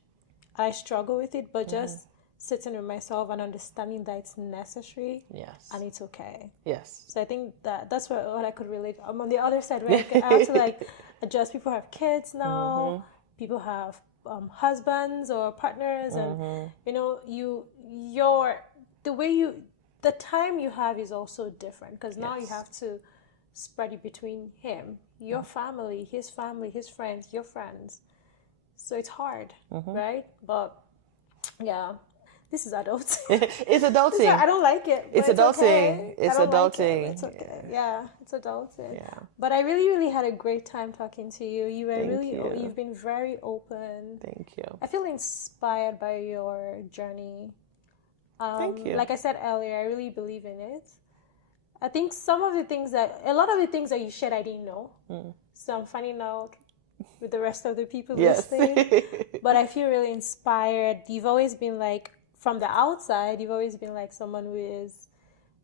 I struggle with it, but just sitting with myself and understanding that it's necessary, and it's okay. Yes. So I think that's what I could relate. I'm on the other side, right? I have to like adjust. People have kids now. People have husbands or partners, and you know, the time you have is also different because now you have to spread it between him, your family, his friends, your friends. So it's hard, right? But yeah. This is adulting. It's adulting. I don't like it. It's adulting. Okay. It's adulting. It's okay. Yeah, it's adulting. Yeah. But I really, really had a great time talking to you. You've been very open. Thank you. I feel inspired by your journey. Thank you. Like I said earlier, I really believe in it. I think a lot of the things that you shared, I didn't know. So I'm finding out with the rest of the people listening. But I feel really inspired. You've always been like, from the outside, you've always been like someone who is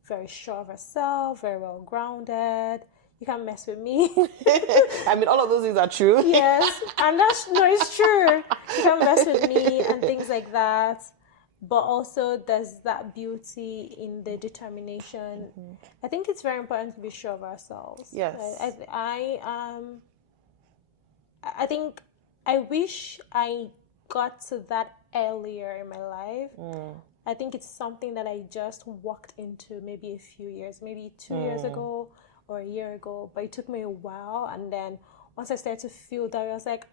very sure of herself, very well grounded. You can't mess with me. I mean, all of those things are true. Yes, and it's true. You can't mess with me and things like that. But also, there's that beauty in the determination. I think it's very important to be sure of ourselves. Yes. I think I wish I got to that earlier in my life. I think it's something that I just walked into maybe a few years, maybe 2 years ago or a year ago. But it took me a while. And then once I started to feel that, I was like,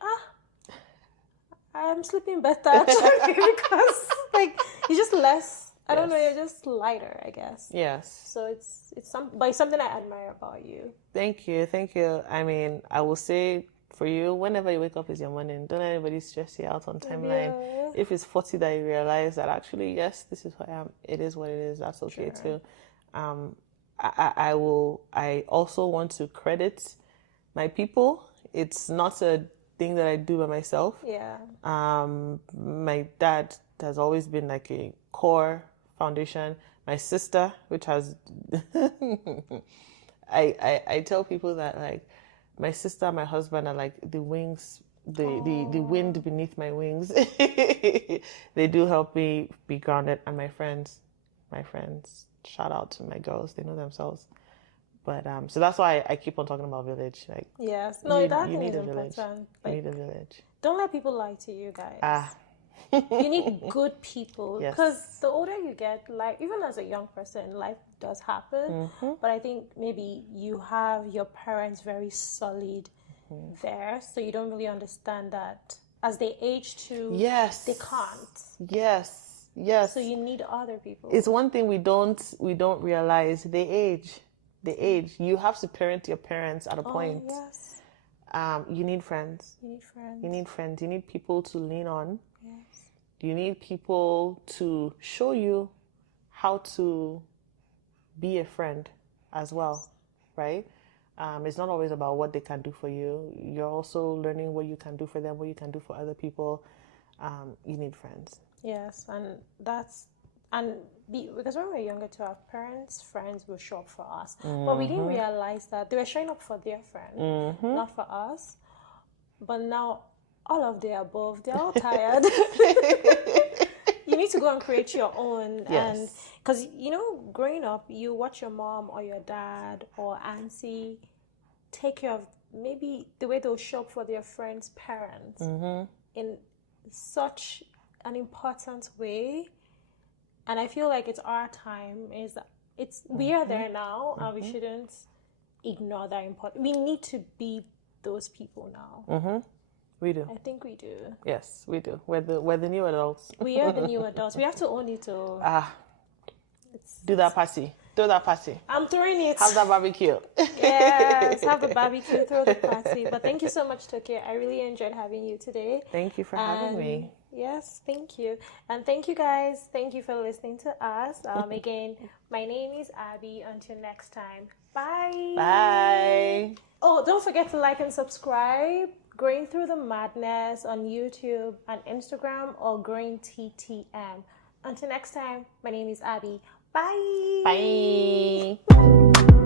I'm sleeping better actually because like you're just less. I don't know. You're just lighter, I guess. Yes. So it's something I admire about you. Thank you. I mean, I will say for you, whenever you wake up is your morning. Don't let anybody stress you out on timeline. Yeah. If it's 40 that you realize that actually, yes, this is who I am. It is what it is. That's okay too. I also want to credit my people. It's not a thing that I do by myself. Yeah. My dad has always been like a core foundation. My sister, which has I tell people that like my sister and my husband are like the wings, the wind beneath my wings. They do help me be grounded. And my friends, shout out to my girls, they know themselves. But so that's why I keep on talking about village. Like yes, no, you need a village. Like, you need a village. Don't let people lie to you guys. You need good people because the older you get, like even as a young person, life does happen. But I think maybe you have your parents very solid there, so you don't really understand that as they age too. Yes, they can't. Yes. So you need other people. It's one thing we don't realize. They age. You have to parent your parents at a point. Yes. You need friends. You need people to lean on. Yes. You need people to show you how to be a friend as well, right? It's not always about what they can do for you. You're also learning what you can do for them, what you can do for other people. You need friends. Yes, because when we were younger too, our friends will show up for us. But we didn't realize that they were showing up for their friend, not for us. But now, all of the above, they're all tired. You need to go and create your own. Yes. And because, growing up, you watch your mom or your dad or auntie take care of maybe the way they'll show up for their friends' parents in such an important way. And I feel like it's our time. We are there now, and we shouldn't ignore that important. We need to be those people now. We do. I think we do. Yes, we do. We're the new adults. We are the new adults. We have to own it all. Do that party. Throw that party. I'm throwing it. Have that barbecue. Yes, have the barbecue, throw the party. But thank you so much, Tokie. I really enjoyed having you today. Thank you for having me. Yes, thank you. And thank you guys. Thank you for listening to us. Again, my name is Abby. Until next time. Bye. Bye. Oh, don't forget to like and subscribe. Growing Through the Madness on YouTube and Instagram, or Growing TTM. Until next time, my name is Abby. Bye. Bye.